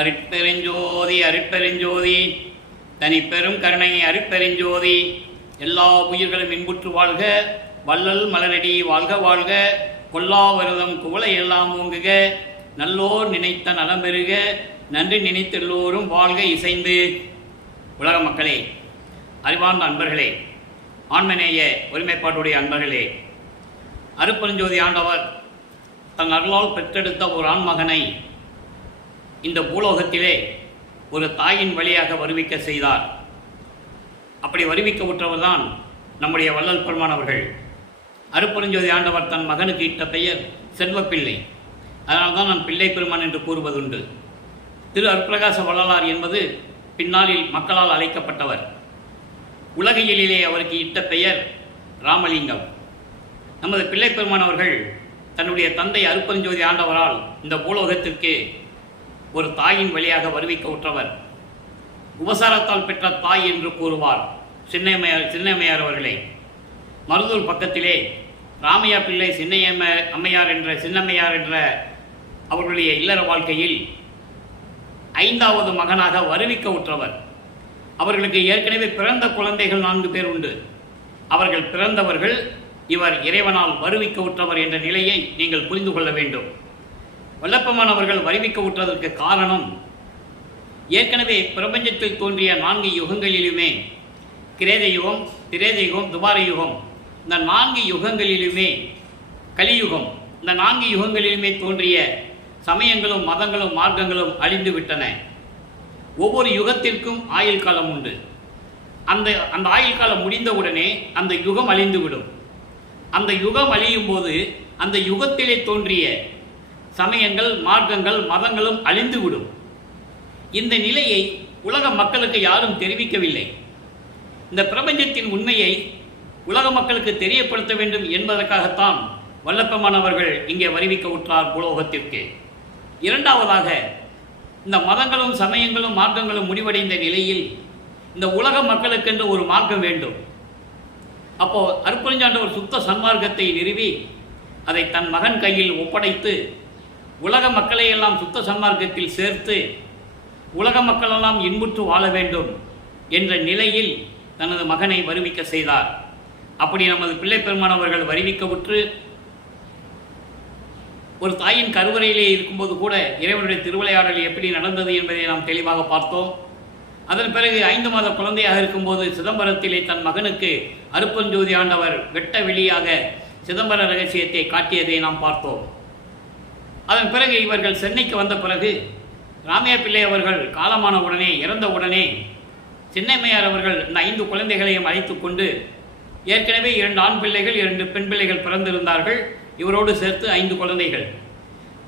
அருட்பெருஞ்சோதி அருட்பெருஞ்சோதி தனிப்பெரும் கருணை அருட்பெருஞ்சோதி. எல்லா உயிர்களும் இன்புற்று வாழ்க, வள்ளல் மலரடி வாழ்க வாழ்க, கொல்லாவரதம் குவளை எல்லாம் ஓங்குக, நல்லோர் நினைத்த நலம் பெறுக, நன்றி நினைத்த எல்லோரும் வாழ்க இசைந்து. உலக மக்களே, அறிவார்ந்த அன்பர்களே, ஆன்மநேய ஒருமைப்பாட்டுடைய அன்பர்களே, அருட்பெருஞ்சோதி ஆண்டவர் தன் அருளால் பெற்றெடுத்த ஒரு ஆண்மகனை இந்த பூலோகத்திலே ஒரு தாயின் வழியாக வருவிக்க செய்தார். அப்படி வருவிக்க உற்றவர்தான் நம்முடைய வள்ளல் பெருமான் அவர்கள். அருட்பெருஞ்சோதி ஆண்டவர் தன் மகனுக்கு இட்ட பெயர் செல்வப்பிள்ளை. அதனால்தான் நான் பிள்ளை பெருமான் என்று கூறுவதுண்டு. திரு அருட்பிரகாச வள்ளலார் என்பது பின்னாளில் மக்களால் அழைக்கப்பட்டவர். உலகியலிலே அவருக்கு இட்ட பெயர் ராமலிங்கம். நமது பிள்ளை பெருமான் அவர்கள் தன்னுடைய தந்தை அருட்பெருஞ்சோதி ஆண்டவரால் இந்த பூலோகத்திற்கு ஒரு தாயின் வழியாக வருவிக்க உற்றவர். உபசாரத்தால் பெற்ற தாய் என்று கூறுவார் சின்னையம்மையார் அவர்களே. மருதூர் பக்கத்திலே ராமையா பிள்ளை சின்னம்மையார் என்ற அவர்களுடைய இல்லற வாழ்க்கையில் 5வது மகனாக வருவிக்க உற்றவர். அவர்களுக்கு ஏற்கனவே பிறந்த குழந்தைகள் 4 பேர் உண்டு. அவர்கள் பிறந்தவர்கள், இவர் இறைவனால் வருவிக்க உற்றவர் என்ற நிலையை நீங்கள் புரிந்து கொள்ள வேண்டும். வல்லப்பெருமான் வருவிக்க உற்றதற்கு காரணம், ஏற்கனவே பிரபஞ்சத்தில் தோன்றிய 4 யுகங்களிலுமே, கிரேத யுகம், திரேத யுகம், துவார யுகம், இந்த 4 யுகங்களிலுமே, கலியுகம், இந்த 4 யுகங்களிலுமே தோன்றிய சமயங்களும் மதங்களும் மார்க்கங்களும் அழிந்து விட்டன. ஒவ்வொரு யுகத்திற்கும் ஆயுள் காலம் உண்டு. அந்த ஆயுள் காலம் முடிந்தவுடனே அந்த யுகம் அழிந்துவிடும். அந்த யுகம் அழியும் போது அந்த யுகத்திலே தோன்றிய சமயங்கள், மார்க்கங்கள், மதங்களும் அழிந்துவிடும். இந்த நிலையை உலக மக்களுக்கு யாரும் தெரிவிக்கவில்லை. இந்த பிரபஞ்சத்தின் உண்மையை உலக மக்களுக்கு தெரியப்படுத்த வேண்டும் என்பதற்காகத்தான் வல்லப்பெருமான் அவர்கள் இங்கே வருவிக்க உற்றார் பூலோகத்திற்கு. 2வதாக, இந்த மதங்களும் சமயங்களும் மார்க்கங்களும் முடிவடைந்த நிலையில் இந்த உலக மக்களுக்கென்று ஒரு மார்க்கம் வேண்டும். அப்போ அருட்பெருஞ்சாண்டவர் சுத்த சன்மார்க்கத்தை நிறுவி அதை தன் மகன் கையில் ஒப்படைத்து உலக மக்களை எல்லாம் சுத்த சன்மார்க்கத்தில் சேர்த்து உலக மக்களெல்லாம் இன்புற்று வாழ வேண்டும் என்ற நிலையில் தனது மகனை வருவிக்க செய்தார். அப்படி நமது பிள்ளை பெருமான் அவர்கள் வருவிக்க உற்று ஒரு தாயின் கருவறையிலே இருக்கும்போது கூட இறைவனுடைய திருவிளையாடல் எப்படி நடந்தது என்பதை நாம் தெளிவாக பார்த்தோம். அதன் பிறகு 5 மாத குழந்தையாக இருக்கும்போது சிதம்பரத்திலே தன் மகனுக்கு அருட்பெருஞ்சோதி ஆண்டவர் வெட்ட வெளியாக சிதம்பர ரகசியத்தை காட்டியதை நாம் பார்த்தோம். அதன் பிறகு இவர்கள் சென்னைக்கு வந்த பிறகு ராமையா பிள்ளை அவர்கள் காலமான உடனே, இறந்த உடனே, சின்னம்மையார் அவர்கள் இந்த 5 குழந்தைகளையும் அழைத்து கொண்டு, ஏற்கனவே 2 ஆண் பிள்ளைகள் 2 பெண் பிள்ளைகள் பிறந்திருந்தார்கள். இவரோடு சேர்த்து 5 குழந்தைகள்.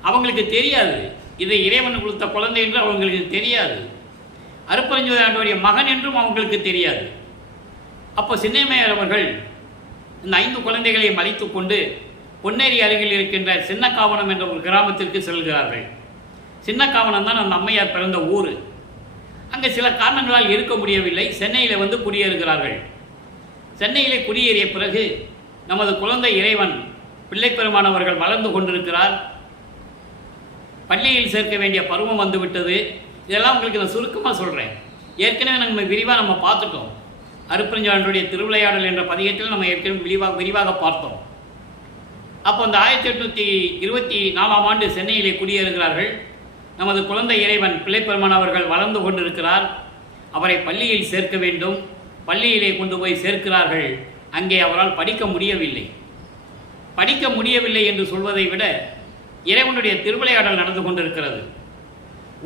அவங்களுக்கு தெரியாது இது இறைவன் கொடுத்த குழந்தை என்று அவங்களுக்கு தெரியாது. அருட்பெருஞ்சோதி ஆண்டவருடைய மகன் என்றும் அவங்களுக்கு தெரியாது. அப்போ சின்னம்மையார் அவர்கள் இந்த 5 குழந்தைகளையும் அழைத்து கொண்டு பொன்னேரி அருகில் இருக்கின்ற சின்னக்காவனம் என்ற ஒரு கிராமத்திற்கு செல்கிறார்கள். சின்னக்காவனம் தான் அந்த அம்மையார் பிறந்த ஊர். அங்கே சில காரணங்களால் இருக்க முடியவில்லை. சென்னையில் வந்து குடியேறுகிறார்கள். சென்னையிலே குடியேறிய பிறகு நமது குழந்தை இறைவன் பிள்ளை பெருமான் அவர்கள் வளர்ந்து கொண்டிருக்கிறார். பள்ளியில் சேர்க்க வேண்டிய பருவம் வந்துவிட்டது. இதெல்லாம் உங்களுக்கு நான் சுருக்கமாக சொல்கிறேன். ஏற்கனவே நம்ம விரிவாக பார்த்துட்டோம். அருட்பெருஞ்சாண்டவருடைய திருவிளையாடல் என்ற பதிகத்தில் நம்ம ஏற்கனவே விரிவாக பார்த்தோம். அப்போ அந்த 1824ஆம் ஆண்டு சென்னையிலே குடியேறுகிறார்கள். நமது குழந்தை இறைவன் பிள்ளை பெருமான் அவர்கள் வளர்ந்து கொண்டிருக்கிறார். அவரை பள்ளியில் சேர்க்க வேண்டும். பள்ளியிலே கொண்டு போய் சேர்க்கிறார்கள். அங்கே அவரால் படிக்க முடியவில்லை என்று சொல்வதை விட இறைவனுடைய திருவிளையாடல் நடந்து கொண்டிருக்கிறது.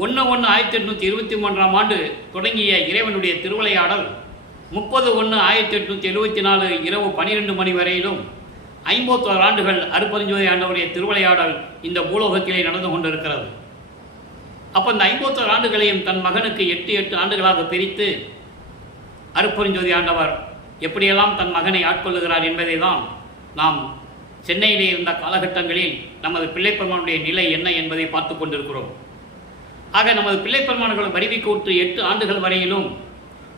1/1/1823ஆம் ஆண்டு தொடங்கிய இறைவனுடைய திருவிளையாடல் 30/1/1874 இரவு 12 மணி வரையிலும் 51 ஆண்டுகள் அருட்பெருஞ்சோதி ஆண்டவருடைய திருவிளையாடல் இந்த பூலோகத்திலே நடந்து கொண்டிருக்கிறது. அப்போ இந்த 51 ஆண்டுகளையும் தன் மகனுக்கு 8 ஆண்டுகளாக பிரித்து அருட்பெருஞ்சோதி ஆண்டவர் எப்படியெல்லாம் தன் மகனை ஆட்கொள்ளுகிறார் என்பதை தான் நாம் சென்னையிலே இருந்த காலகட்டங்களில் நமது பிள்ளை பெருமானுடைய நிலை என்ன என்பதை பார்த்து கொண்டிருக்கிறோம். ஆக நமது பிள்ளை பெருமான்கள் வருவிக்க விட்டு 8 ஆண்டுகள் வரையிலும்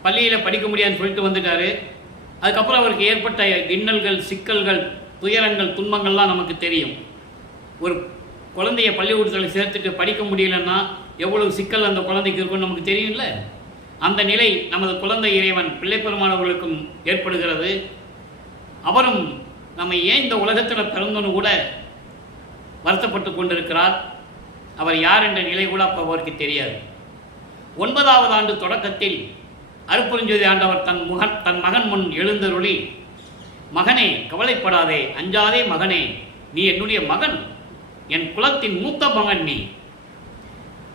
பள்ளியில் படிக்க முடியாதுன்னு சொல்லிட்டு வந்துட்டார். அதுக்கப்புறம் அவருக்கு ஏற்பட்ட இன்னல்கள், சிக்கல்கள், துயரங்கள், துன்பங்கள்லாம் நமக்கு தெரியும். ஒரு குழந்தைய பள்ளிக்கூடத்தில் சேர்த்துட்டு படிக்க முடியலன்னா எவ்வளவு சிக்கல் அந்த குழந்தைக்கு இருக்குன்னு நமக்கு தெரியும்ல. அந்த நிலை நமது குழந்தை இறைவன் பிள்ளைப்பெருமானவர்களுக்கும் ஏற்படுகிறது. அவரும் நம்ம ஏன் இந்த உலகத்தில் பிறந்தோன்னு கூட வருத்தப்பட்டு கொண்டிருக்கிறார். அவர் யார் என்ற நிலை கூட அப்போ அவருக்கு தெரியாது. 9வது ஆண்டு தொடக்கத்தில் அருட்பெருஞ்சோதி ஆண்டவர் தன் மகன் முன் எழுந்தருளி, மகனே கவலைப்படாதே, அஞ்சாதே மகனே, நீ என்னுடைய மகன், என் குலத்தின் மூத்த மகன் நீ.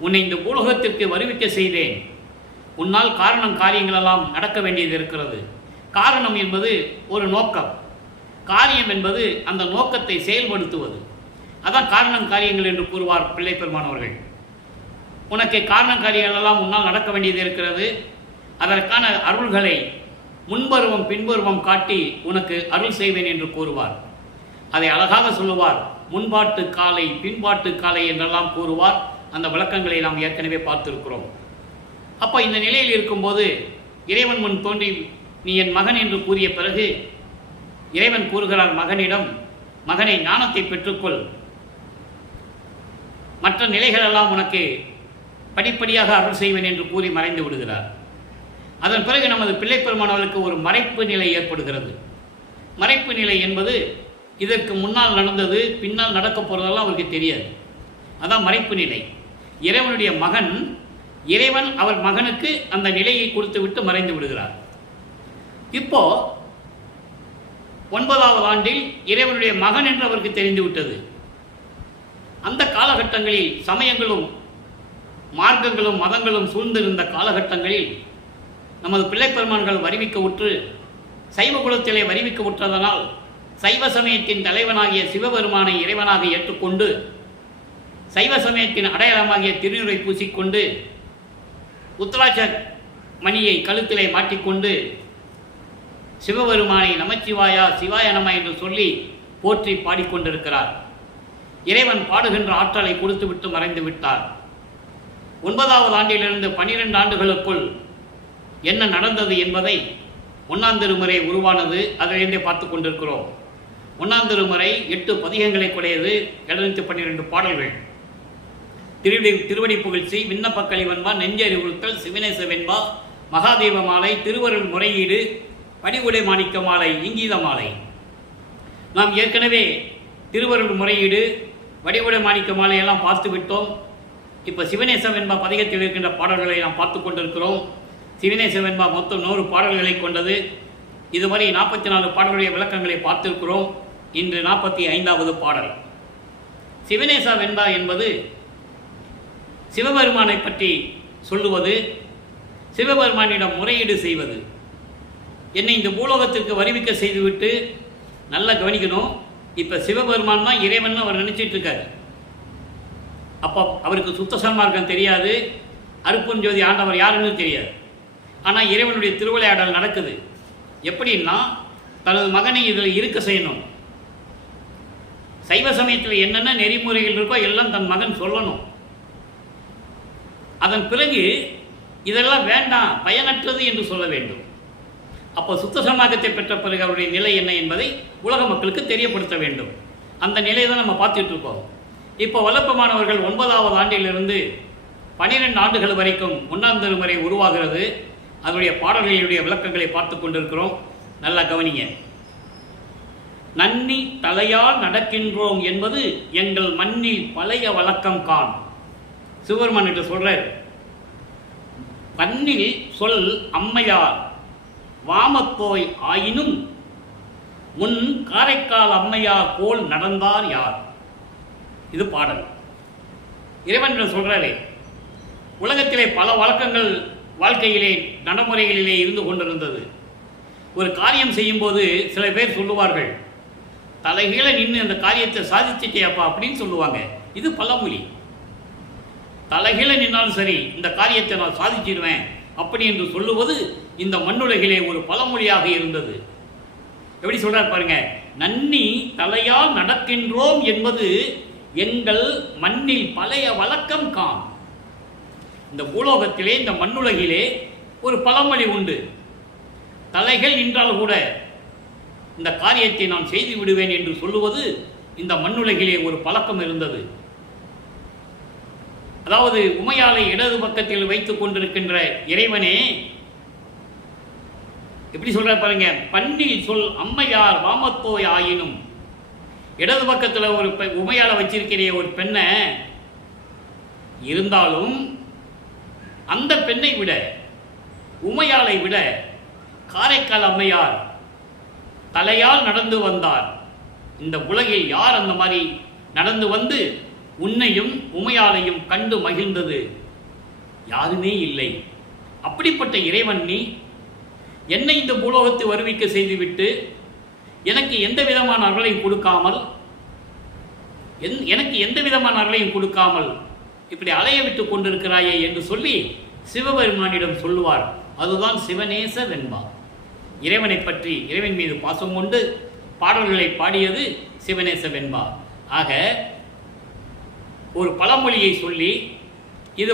உன்னை இந்த பூலோகத்திற்கு வருவிக்க செய்தேன். உன்னால் காரியங்களெல்லாம் நடக்க வேண்டியது இருக்கிறது. காரணம் என்பது ஒரு நோக்கம், காரியம் என்பது அந்த நோக்கத்தை செயல்படுத்துவது. அதான் காரியங்கள் என்று கூறுவார் பிள்ளைப்பெருமானவர்கள். உனக்கு காரியங்களெல்லாம் உன்னால் நடக்க வேண்டியது இருக்கிறது. அதற்கான அருள்களை முன்பருவம் பின்பருவம் காட்டி உனக்கு அருள் செய்வேன் என்று கூறுவார். அதை அழகாக சொல்லுவார். முன்பாட்டு காலை பின்பாட்டு காலை என்றெல்லாம் கூறுவார். அந்த விளக்கங்களை நாம் ஏற்கனவே பார்த்திருக்கிறோம். அப்போ இந்த நிலையில் இருக்கும்போது இறைவன் முன் தோன்றி நீ என் மகன் என்று கூறிய பிறகு இறைவன் கூறுகிறார் மகனிடம், மகனை ஞானத்தை பெற்றுக்கொள், மற்ற நிலைகளெல்லாம் உனக்கு படிப்படியாக அருள் செய்வேன் என்று கூறி மறைந்து விடுகிறார். அதன் பிறகு நமது பிள்ளைப்பெருமானவர்களுக்கு ஒரு மறைப்பு நிலை ஏற்படுகிறது. மறைப்பு நிலை என்பது இதற்கு முன்னால் நடந்தது பின்னால் நடக்கப் போகிறதெல்லாம் அவருக்கு தெரியாது. அதான் மறைப்பு நிலை. இறைவனுடைய மகன், இறைவன் அவர் மகனுக்கு அந்த நிலையை கொடுத்து விட்டு மறைந்து விடுகிறார். இப்போ 9வது ஆண்டில் இறைவனுடைய மகன் என்று அவருக்கு தெரிந்து விட்டது. அந்த காலகட்டங்களில் சமயங்களும் மார்க்கங்களும் மதங்களும் சூழ்ந்திருந்த காலகட்டங்களில் நமது பிள்ளைப்பெருமான்கள் வரிவிக்க உற்று சைவ குலத்திலே வரிவிக்க உற்றதனால் சைவ சமயத்தின் தலைவனாகிய சிவபெருமானை இறைவனாக ஏற்றுக்கொண்டு சைவ சமயத்தின் அடையாளமாகிய திருநீரை பூசிக்கொண்டு உத்தராட்ச மணியை கழுத்திலே மாட்டிக்கொண்டு சிவபெருமானை நமச்சிவாயா சிவாய நம என்று சொல்லி போற்றி பாடிக்கொண்டிருக்கிறார். இறைவன் பாடுகின்ற ஆற்றலை கொடுத்துவிட்டு மறைந்து விட்டார். 9வது ஆண்டிலிருந்து 12 ஆண்டுகளுக்குள் என்ன நடந்தது என்பதை 1ஆம் திருமுறை உருவானது. அதிலிருந்தே பார்த்து கொண்டிருக்கிறோம். 1ஆம் திருமுறை 8 பதிகங்களை கூடியது, 712 பாடல்கள். திருவடி புகழ்ச்சி, விண்ணப்ப கலிவன்பா, நெஞ்சறிவுறுத்தல், சிவனேச வெண்பா, மகாதேவ மாலை, திருவருள் முறையீடு, படிவுடை மாணிக்க மாலை, இங்கீத மாலை. நாம் ஏற்கனவே திருவருள் முறையீடு, வடிவுடை மாணிக்க மாலையெல்லாம் பார்த்து விட்டோம். இப்போ சிவனேச வெண்பா பதிகத்தில் இருக்கின்ற பாடல்களை நாம் பார்த்து கொண்டிருக்கிறோம். சிவனேச வெண்பா மொத்தம் 100 பாடல்களை கொண்டது. இதுவரை 44 பாடல்களுடைய விளக்கங்களை பார்த்திருக்கிறோம். இன்று 45வது பாடல். சிவனேச வெண்பா என்பது சிவபெருமானை பற்றி சொல்லுவது, சிவபெருமானிடம் முறையீடு செய்வது. என்னை இந்த பூலோகத்திற்கு வருவிக்க செய்துவிட்டு நல்லா கவனிக்கணும். இப்போ சிவபெருமான் தான் இறைவன் அவர் நினைச்சிட்டு இருக்காரு. அப்போ அவருக்கு சுத்த சன்மார்க்கம் தெரியாது, அருட்பெருஞ்சோதி ஆண்டவர் யாருன்னு தெரியாது. ஆனால் இறைவனுடைய திருவிளையாடல் நடக்குது. எப்படின்னா, தனது மகனை இதில் இருக்க செய்யணும். சைவ சமயத்தில் என்னென்ன நெறிமுறைகள் இருக்கோ எல்லாம் தன் மகன் சொல்லணும். அதன் பிறகு இதெல்லாம் வேண்டாம், பயனற்றது என்று சொல்ல வேண்டும். அப்போ சுத்த சன்மார்க்கத்தை பெற்ற பிறகு அவருடைய நிலை என்ன என்பதை உலக மக்களுக்கு தெரியப்படுத்த வேண்டும். அந்த நிலையை தான் நம்ம பார்த்துட்டு இருக்கோம். இப்போ வல்லப்பமானவர்கள் 9வது ஆண்டிலிருந்து 12 ஆண்டுகள் வரைக்கும் 1ஆம் திருமுறை உருவாகிறது. அதனுடைய பாடல்களுடைய விளக்கங்களை பார்த்து கொண்டிருக்கிறோம். நல்லா கவனிங்க. நன்னி தலையால் நடக்கின்றோம் என்பது எங்கள் மண்ணில் பழைய வழக்கம் காண். சிவபெருமான் என்று சொல்றார். மண்ணில் சொல் அம்மையார் வாமத்தோய் ஆயினும் முன் காரைக்கால் அம்மையார் போல் நடந்தார் யார்? இது பாடல். இறைவன் என்று சொல்றாரே, உலகத்திலே பல வழக்கங்கள் வாழ்க்கையிலே நடைமுறைகளிலே இருந்து கொண்டிருந்தது. ஒரு காரியம் செய்யும்போது சில பேர் சொல்லுவார்கள், தலைகீழ நின்று அந்த காரியத்தை சாதிச்சிட்டேப்பா அப்படின்னு சொல்லுவாங்க. இது பழமொழி. தலைகீழ நின்னாலும் சரி, இந்த காரியத்தை நான் சாதிச்சிடுவேன் அப்படி என்று சொல்லுவது இந்த மண்ணுலகிலே ஒரு பழமொழியாக இருந்தது. எப்படி சொல்றார் பாருங்க. நன்னி தலையால் நடக்கின்றோம் என்பது எங்கள் மண்ணில் பழைய வழக்கம் காண். இந்த பூலோகத்திலே, இந்த மண்ணுலகிலே ஒரு பழமொழி உண்டு. தலைகள் நின்றால் கூட இந்த காரியத்தை நான் செய்து விடுவேன் என்று சொல்லுவது இந்த மண்ணுலகிலே ஒரு பழக்கம் இருந்தது. அதாவது உமையாலை இடது பக்கத்தில் வைத்துக் கொண்டிருக்கின்ற இறைவனே எப்படி சொல்ற பாருங்க, பண்ணில் சொல் அம்மையார் வாமத்தோய் ஆயினும். இடது பக்கத்தில் ஒரு உமையால வச்சிருக்கிற ஒரு பெண்ணை இருந்தாலும் அந்த பெண்ணை விட, உமையாலை விட காரைக்கால் அம்மையார் தலையால் நடந்து வந்தார். இந்த உலகில் யார் அந்த மாதிரி நடந்து வந்து உன்னையும் உமையாலையும் கண்டு மகிழ்ந்தது? யாருமே இல்லை. அப்படிப்பட்ட இறைவன் நீ என்னை இந்த பூலோகத்தை வருவிக்க செய்துவிட்டு எனக்கு எந்த விதமான அருளையும் கொடுக்காமல் இப்படி அலைய விட்டு கொண்டிருக்கிறாயே என்று சொல்லி சிவபெருமானிடம் சொல்லுவார். அதுதான் சிவநேச வெண்பா. இறைவனை பற்றி, இறைவன் மீது பாசம் கொண்டு பாடல்களை பாடியது சிவநேச வெண்பா. ஆக ஒரு பழமொழியை சொல்லி, இது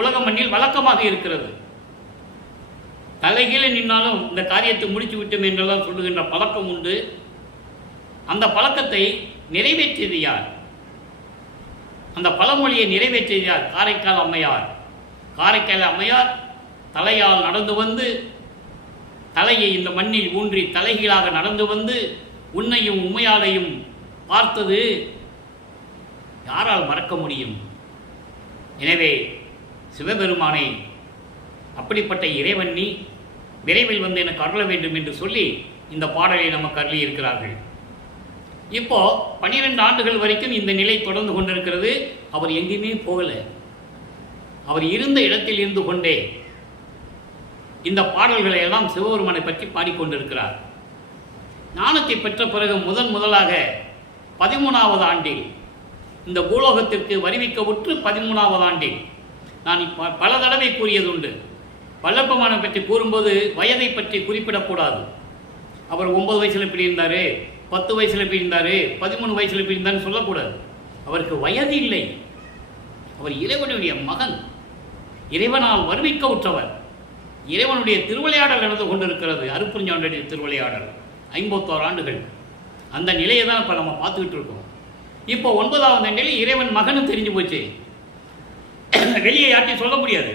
உலக மண்ணில் வழக்கமாக இருக்கிறது. தலைகீழ நின்னாலும் இந்த காரியத்தை முடித்து விட்டோம் என்றெல்லாம் சொல்லுகின்ற பழக்கம் உண்டு. அந்த பழக்கத்தை நிறைவேற்றியது யார்? அந்த பழமொழியை நிறைவேற்றியது யார்? காரைக்கால் அம்மையார். காரைக்கால் அம்மையார் தலையால் நடந்து வந்து, தலையை இந்த மண்ணில் ஊன்றி தலைகீழாக நடந்து வந்து உன்னையும் உமையாலையும் பார்த்தது யாரால் மறக்க முடியும்? எனவே சிவபெருமானை, அப்படிப்பட்ட இறைவன் நீ விரைவில் வந்து எனக்கு அருள வேண்டும் என்று சொல்லி இந்த பாடலை நமக்கு அருளி இருக்கிறார்கள். இப்போ 12 ஆண்டுகள் வரைக்கும் இந்த நிலை தொடர்ந்து கொண்டிருக்கிறது. அவர் எங்கேயுமே போகல. அவர் இருந்த இடத்தில் இருந்து கொண்டே இந்த பாடல்களை எல்லாம் சிவபெருமானை பற்றி பாடிக்கொண்டிருக்கிறார். ஞானத்தை பெற்ற பிறகு முதலாக 13வது ஆண்டில் இந்த பூலோகத்திற்கு வருவிக்கவுற்று 13வது ஆண்டில் நான் பல தடவை கூறியது உண்டு. வல்லப்பெருமானை பற்றி கூறும்போது வயதை பற்றி குறிப்பிடக்கூடாது. அவர் 9 வயசில் எப்படி இருந்தார், 10 வயசில் எப்படி இருந்தார், 13 வயசில் எப்படி இருந்தார்னு சொல்லக்கூடாது. அவருக்கு வயது இல்லை. அவர் இறைவனுடைய மகன், இறைவனால் வருவிக்க உற்றவர். இறைவனுடைய திருவிளையாடல் நடந்து கொண்டிருக்கிறது. அருட்பெருஞ்சாண்டியுடைய திருவிளையாடல் 51 ஆண்டுகள். அந்த நிலையை தான் இப்போ நம்ம பார்த்துக்கிட்டு இருக்கோம். இப்போ 9வது ஆண்டில் இறைவன் மகனும் தெரிஞ்சு போச்சு. வெளியே யார்ட்டையும் சொல்ல முடியாது,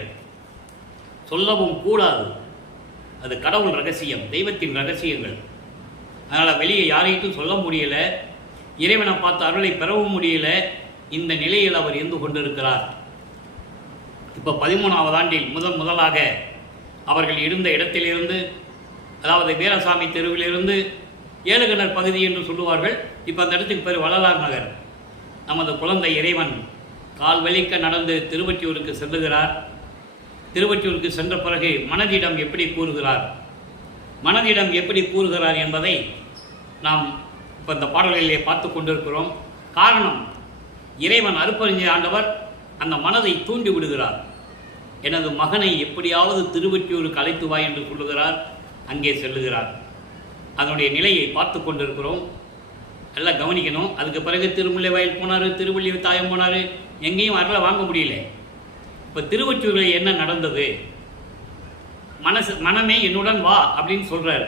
சொல்லவும் கூடாது. அது கடவுள் ரகசியம், தெய்வத்தின் ரகசியங்கள். அதனால் வெளியே யாரையும் சொல்ல முடியல, இறைவனை பார்த்து அருளை பெறவும் முடியல. இந்த நிலையில் அவர் இருந்து கொண்டிருக்கிறார். இப்போ 13வது ஆண்டில் முதலாக அவர்கள் இருந்த இடத்திலிருந்து, அதாவது வீரசாமி தெருவிலிருந்து ஏழுகிணர் பகுதி என்று சொல்லுவார்கள். இப்போ அந்த இடத்துக்கு பேர் வள்ளலார் நகர். நமது குழந்தை இறைவன் கால் வலிக்க நடந்து திருவொற்றியூருக்கு செல்லுகிறார். திருவொற்றியூருக்கு சென்ற பிறகு மனதிடம் எப்படி கூறுகிறார் என்பதை நாம் இப்போ இந்த பாடல்களிலே பார்த்து கொண்டிருக்கிறோம். காரணம், இறைவன் அருட்பெருஞ்சோதி ஆண்டவர் அந்த மனதை தூண்டி விடுகிறார். எனது மகனை எப்படியாவது திருவொற்றியூருக்கு அழைத்து வா என்று சொல்லுகிறார். அங்கே செல்லுகிறார். அதனுடைய நிலையை பார்த்து கொண்டிருக்கிறோம். எல்லாம் கவனிக்கணும். அதுக்கு பிறகு திருமுல்லை வயல் போனார், திருவள்ளி தாயம் போனார். எங்கேயும் அருளை வாங்க முடியல. இப்போ திருவொற்றியூரில் என்ன நடந்தது? மனமே என்னுடன் வா அப்படின்னு சொல்கிறார்.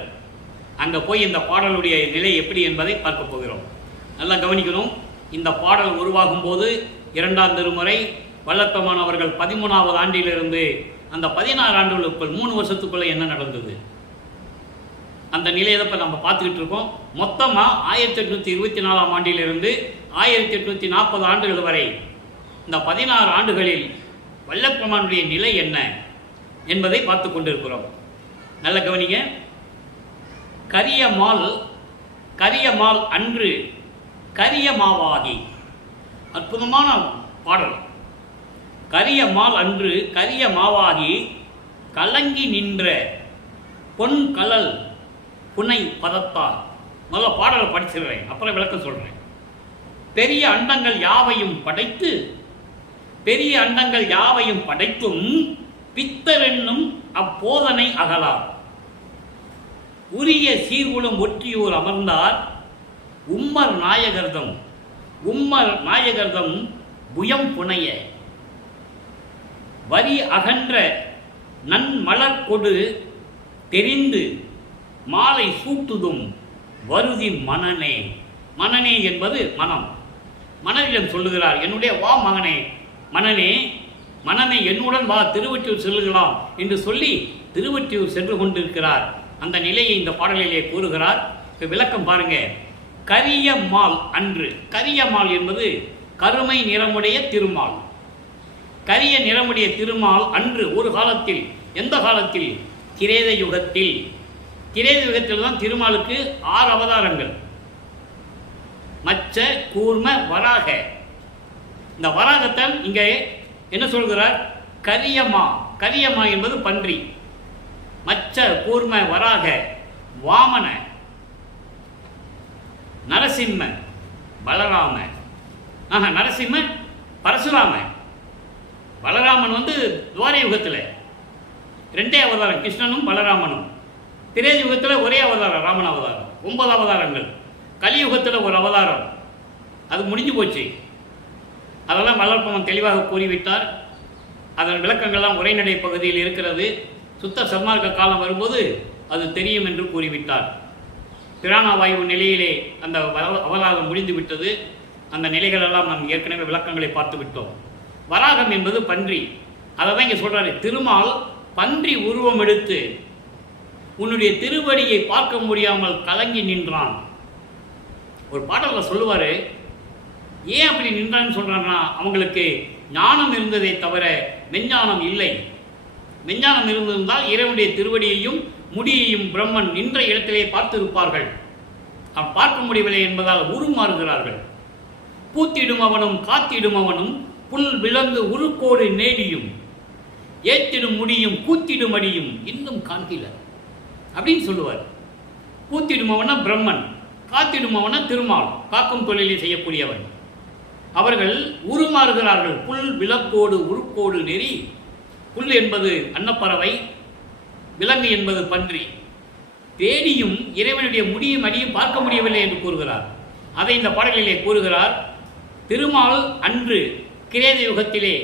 அங்கே போய் இந்த பாடலுடைய நிலை எப்படி என்பதை பார்க்க போகிறோம். நல்லா கவனிக்கணும். இந்த பாடல் உருவாகும் போது 2ஆம் திருமுறை வல்லப்பெருமான் அவர்கள் 13வது ஆண்டிலிருந்து அந்த 16 ஆண்டுகளுக்குள் 3 வருஷத்துக்குள்ளே என்ன நடந்தது, அந்த நிலையை இப்போ நம்ம பார்த்துக்கிட்டு இருக்கோம். மொத்தமாக 1824ஆம் ஆண்டிலிருந்து 1840 ஆண்டுகள் வரை இந்த 16 ஆண்டுகளில் வல்லப்பெருமானுடைய நிலை என்ன என்பதை பார்த்து கொண்டிருக்கிறோம். நல்ல கவனிங்க. கரிய மால் அன்று கரிய மாவாகி, அற்புதமான பாடல். கரிய மால் அன்று கரிய மாவாகி கலங்கி நின்ற பொன் கலல் புனை பதத்தார். முதல்ல பாடலை படிச்சிடுறேன், அப்புறம் விளக்கம் சொல்கிறேன். பெரிய அண்டங்கள் யாவையும் படைத்தும் பித்தரென்னும் அப்போதனை அகலார். உரிய சீர்குலம் ஒற்றியூர் அமர்ந்தார் உம்மர் நாயகர்தம் புயம் புனைய வரி அகன்ற நன்மலர் கொடு தெரிந்து மாலை சூட்டுதும் வருதி மனனே என்பது மனம். மனதிடம் சொல்லுகிறார், என்னுடைய வா மகனே, மனனே மனமே என்னுடன் வா, திருவொற்றியூர் செல்லுகலாம் என்று சொல்லி திருவொற்றியூர் சென்று கொண்டிருக்கிறார். அந்த நிலையை இந்த பாடலிலே கூறுகிறார். இப்போ விளக்கம் பாருங்க. கரிய மால் அன்று. கரிய மால் என்பது கருமை நிறமுடைய திருமால். கரிய நிறமுடைய திருமால் அன்று ஒரு காலத்தில். எந்த காலத்தில்? கிரேத யுகத்தில். கிரேத யுகத்தில் தான் திருமாலுக்கு 6 அவதாரங்கள். மச்ச, கூர்ம, வராக. இந்த வராகத்தான் இங்கே என்ன சொல்கிறார்? கரியமா. கரியமா என்பது பன்றி. மச்ச, கூர்ம, வராக, வாமன, நரசிம்ம, பலராம. நரசிம்ம, பரசுராம. பலராமன் வந்து துவார யுகத்தில் 2 அவதாரம், கிருஷ்ணனும் பலராமனும். திரேத யுகத்தில் ஒரே அவதாரம், ராமன் அவதாரம். 9 அவதாரங்கள். கலியுகத்தில் ஒரு அவதாரம், அது முடிஞ்சு போச்சு. அதெல்லாம் வளர்ப்பவன் தெளிவாக கூறிவிட்டார். அதன் விளக்கங்கள்லாம் உரைநடை பகுதியில் இருக்கிறது. சுத்த சன்மார்க்க காலம் வரும்போது அது தெரியும் என்று கூறிவிட்டார். பிராணவாயு நிலையிலே அந்த அவதாரம் முடிந்து விட்டது. அந்த நிலைகளெல்லாம் நாம் ஏற்கனவே விளக்கங்களை பார்த்து விட்டோம். வராகம் என்பது பன்றி. அதை தான் இங்கே சொல்கிறாரு. திருமால் பன்றி உருவம் எடுத்து உன்னுடைய திருவடியை பார்க்க முடியாமல் கலங்கி நின்றான். ஒரு பாடலில் சொல்லுவார், ஏன் அப்படி நின்றான்னு சொல்கிறான்னா, அவங்களுக்கு ஞானம் இருந்ததை தவிர மெஞ்ஞானம் இல்லை. மெஞ்ஞானம் இருந்திருந்தால் இறைவனுடைய திருவடியையும் முடியையும் பிரம்மன் நின்ற இடத்திலே பார்த்திருப்பார்கள். அவன் பார்க்க முடியவில்லை என்பதால் உருமாறுகிறார்கள். பூத்திடும் அவனும் காத்திடும் அவனும் புல் விலங்கு உருக்கோடு நேடியும் ஏத்திடும் முடியும் கூத்திடும் அடியும் இன்னும் காண்கில அப்படின்னு சொல்லுவார். பூத்திடுமவனா பிரம்மன், காத்திடுமவனா திருமால், காக்கும் தொழிலை செய்யக்கூடியவன். அவர்கள் உருமாறுகிறார்கள். புல் விலக்கோடு உருக்கோடு நெறி. புல் என்பது அன்னப்பறவை, விலங்கு என்பது பன்றி. தேடியும் இறைவனுடைய முடியும் அடியும் பார்க்க முடியவில்லை என்று கூறுகிறார். அதை இந்த பாடலிலே கூறுகிறார். திருமால் அன்று கிரேத யுகத்திலே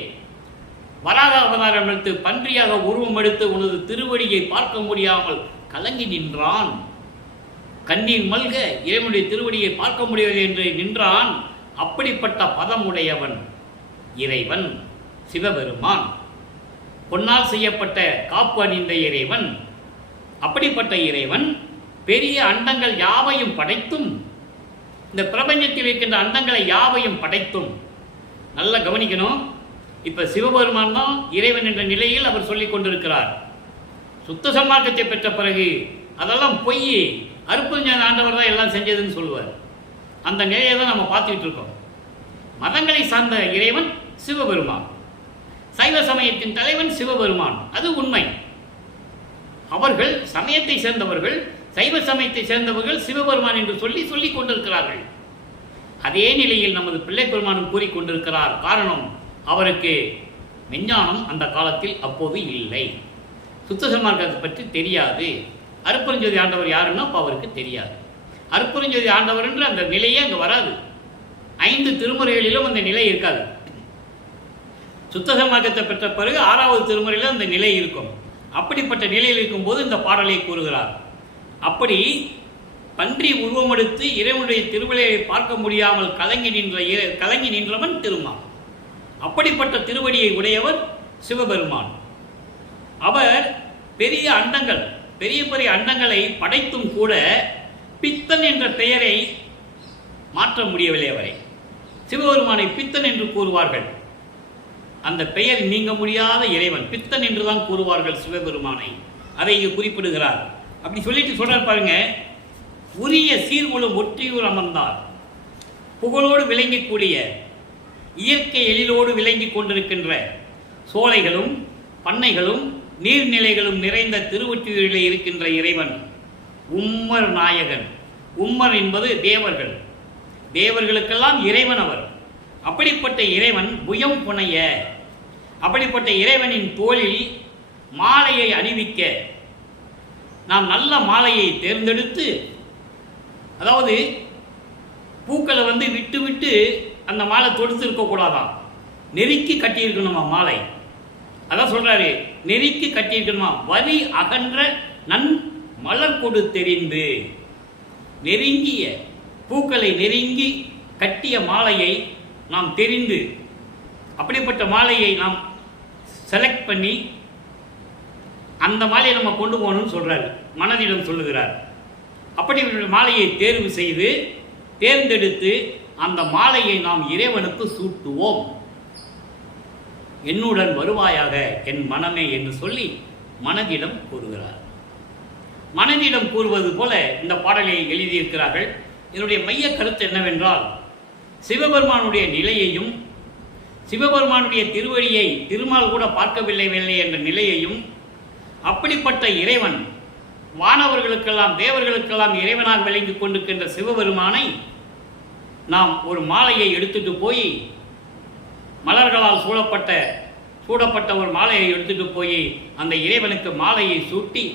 வராக அவதாரம் எடுத்து பன்றியாக உருவம் எடுத்து உனது திருவடியை பார்க்க முடியாமல் கலங்கி நின்றான். கண்ணீர் மல்க இறைவனுடைய திருவடியை பார்க்க முடியவில்லை என்று நின்றான். அப்படிப்பட்ட பதமுடையவன் இறைவன் சிவபெருமான். பொன்னால் செய்யப்பட்ட காப்பு அணிந்த இறைவன். அப்படிப்பட்ட இறைவன் பெரிய அண்டங்கள் யாவையும் படைத்தும், இந்த பிரபஞ்சத்தில் இருக்கின்ற அண்டங்களை யாவையும் படைத்தும். நல்லா கவனிக்கணும். இப்போ சிவபெருமான் தான் இறைவன் என்ற நிலையில் அவர் சொல்லிக் கொண்டிருக்கிறார். சுத்த சன்மார்க்கத்தை பெற்ற பிறகு அதெல்லாம் பொய், அருட்பெருஞ்ஞான ஆண்டவர் தான் எல்லாம் செஞ்சதுன்னு சொல்லுவார். அந்த நிலையை தான் நம்ம பார்த்துக்கிட்டு இருக்கோம். மதங்களை சார்ந்த இறைவன் சிவபெருமான், சைவ சமயத்தின் தலைவன் சிவபெருமான், அது உண்மை. அவர்கள் சமயத்தை சேர்ந்தவர்கள், சைவ சமயத்தை சேர்ந்தவர்கள் சிவபெருமான் என்று சொல்லிக் கொண்டிருக்கிறார்கள். அதே நிலையில் நமது பிள்ளை பெருமானும் கூறிக்கொண்டிருக்கிறார். காரணம், அவருக்கு விஞ்ஞானம் அந்த காலத்தில் அப்போது இல்லை. சுத்த சன்மார்க்கத்தை பற்றி தெரியாது. அருட்பெருஞ்ஜோதி ஆண்டவர் யாருன்னா அப்போ அவருக்கு தெரியாது. அருட்பெருஞ்ஜோதி ஆண்டவர் என்று அந்த நிலையே அங்கே வராது. 5 திருமுறைகளிலும் அந்த நிலை இருக்காது. சுத்த சன்மார்க்கத்தை பெற்ற பிறகு 6வது திருமுறையில் அந்த நிலை இருக்கும். அப்படிப்பட்ட நிலையில் இருக்கும்போது இந்த பாடலை கூறுகிறார். அப்படி பன்றி உருவமெடுத்து இறைவனுடைய திருவடியை பார்க்க முடியாமல் கலங்கி நின்றவன் திருமால். அப்படிப்பட்ட திருவடியை உடையவர் சிவபெருமான். அவர் பெரிய அண்டங்கள், பெரிய பெரிய அண்டங்களை படைத்தும் கூட பித்தன் என்ற பெயரை மாற்ற முடியவில்லை. அவரை சிவபெருமானை பித்தன் என்று கூறுவார்கள். அந்த பெயர் நீங்க முடியாத இறைவன் பித்தன் என்றுதான் கூறுவார்கள் சிவபெருமானை. அதை இங்கு குறிப்பிடுகிறார். அப்படி சொல்லிட்டு சொல்றார் பாருங்க. உரிய சீர்குலம் ஒற்றியூர் அமர்ந்தார், புகழோடு விளங்கக்கூடிய இயற்கை எழிலோடு விளங்கி கொண்டிருக்கின்ற சோலைகளும் பண்ணைகளும் நீர்நிலைகளும் நிறைந்த திருவொற்றியூரிலே இருக்கின்ற இறைவன் உம்மர் நாயகன். உம்மர் என்பது தேவர்கள், தேவர்களுக்கெல்லாம் இறைவன் அவர். அப்படிப்பட்ட இறைவன் புயம் புனைய, அப்படிப்பட்ட இறைவனின் தோளில் மாலையை அணிவிக்க நாம் நல்ல மாலையை தேர்ந்தெடுத்து, அதாவது பூக்களை விட்டு விட்டு அந்த மாலை தொடுத்து இருக்கக்கூடாதான், நெருக்கி கட்டியிருக்கணுமா மாலை. அதான் சொல்றாரு, நெருக்கி கட்டியிருக்கணுமா. வரி அகன்ற நன் மலர் கொடு தெரிந்து, நெருங்கிய பூக்களை நெருங்கி கட்டிய மாலையை நாம் தெரிந்து அப்படிப்பட்ட மாலையை நாம் செலக்ட் பண்ணி அந்த மாலையை நம்ம கொண்டு போகணும்னு சொல்கிறார், மனதிடம் சொல்லுகிறார். அப்படி மாலையை தேர்வு செய்து தேர்ந்தெடுத்து அந்த மாலையை நாம் இறைவனுக்கு சூட்டுவோம். என்னுடன் வருவாயாக என் மனமே என்று சொல்லி மனதிடம் கூறுகிறார். மனதிடம் கூறுவது போல இந்த பாடலை எழுதியிருக்கிறார்கள். இதனுடைய மைய கருத்து என்னவென்றால், சிவபெருமானுடைய நிலையையும் சிவபெருமானுடைய திருவடியை திருமால் கூட பார்க்கவில்லை என்ற நிலையையும், அப்படிப்பட்ட இறைவன் வானவர்களுக்கெல்லாம் தேவர்களுக்கெல்லாம் இறைவனாக விளங்கி கொண்டிருக்கின்ற சிவபெருமானை நாம் ஒரு மாலையை எடுத்துட்டு போய், மலர்களால் சூடப்பட்ட ஒரு மாலையை எடுத்துட்டு போய் அந்த இறைவனுக்கு மாலையை சூட்டி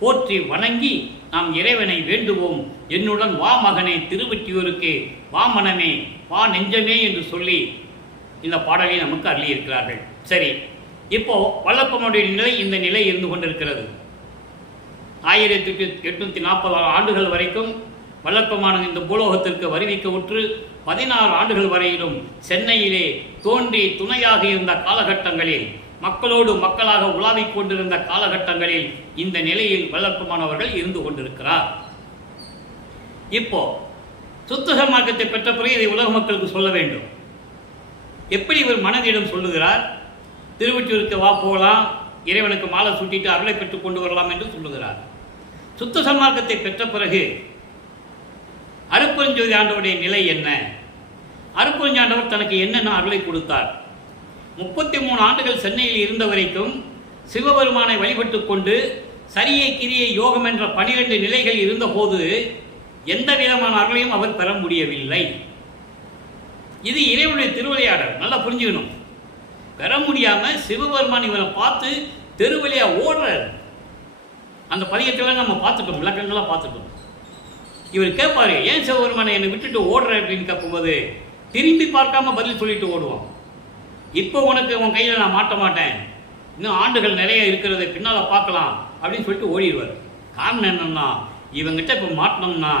போற்றி வணங்கி நாம் இறைவனை வேண்டுவோம். என்னுடன் வா மகனே திருவெற்றியூருக்கு, வா மனமே வா நெஞ்சமே என்று சொல்லி இந்த பாடலை நமக்கு அருளியிருக்கிறார்கள். சரி, இப்போ வல்லப்பனுடைய நிலை இந்த நிலை இருந்து கொண்டிருக்கிறது. 1840 ஆண்டுகள் வரைக்கும் வல்லப்பமான இந்த பூலோகத்திற்கு வருவிக்க உற்று 16 ஆண்டுகள் வரையிலும் சென்னையிலே தோன்றி துணையாக இருந்த காலகட்டங்களில், மக்களோடு மக்களாக உலாவிக் கொண்டிருந்த காலகட்டங்களில் இந்த நிலையில் வல்லப்பமானவர்கள் இருந்து கொண்டிருக்கிறார். இப்போ சுத்த சன்மார்க்கத்தை பெற்ற பிறகு இதை உலக மக்களுக்கு சொல்ல வேண்டும். எப்படி இவர் மனதிடம் சொல்லுகிறார்? திருவொற்றியூருக்கு வா போகலாம், இறைவனுக்கு மாலை சுட்டிட்டு அருளை பெற்றுக் கொண்டு வரலாம் என்று சொல்லுகிறார். சுத்த சன்மார்க்கத்தை பெற்ற பிறகு அருட்பெருஞ்சோதி ஆண்டவருடைய நிலை என்ன? அருட்பெருஞ்சாண்டவர் தனக்கு என்னென்ன அருளை கொடுத்தார்? 33 ஆண்டுகள் சென்னையில் இருந்த வரைக்கும் சிவபெருமானை வழிபட்டு கொண்டு சரியை கிரியை யோகம் என்ற 12 நிலைகள் இருந்தபோது எந்த விதமான அருளையும் அவர் பெற முடியவில்லை. இது இறைவனுடைய திருவிளையாடல், நல்லா புரிஞ்சுக்கணும். பெற முடியாம சிவபெருமான் இவரை பார்த்து தெருவழியா ஓடுறார். அந்த பதிகத்தில் நம்ம பார்த்துட்டோம், விளக்கங்களாக பார்த்துட்டோம். இவர் கேட்பாரு, ஏன் சிவபெருமானை என்னை விட்டுட்டு ஓடுற அப்படின்னு கேட்கும்போது திரும்பி பார்க்காம பதில் சொல்லிட்டு ஓடுவான். இப்போ உனக்கு உன் கையில் நான் மாட்ட மாட்டேன், இன்னும் ஆண்டுகள் நிறைய இருக்கிறத பின்னால் பார்க்கலாம் அப்படின்னு சொல்லிட்டு ஓடிடுவார். காரணம் என்னன்னா, இவங்கிட்ட இப்போ மாட்டினோம்னா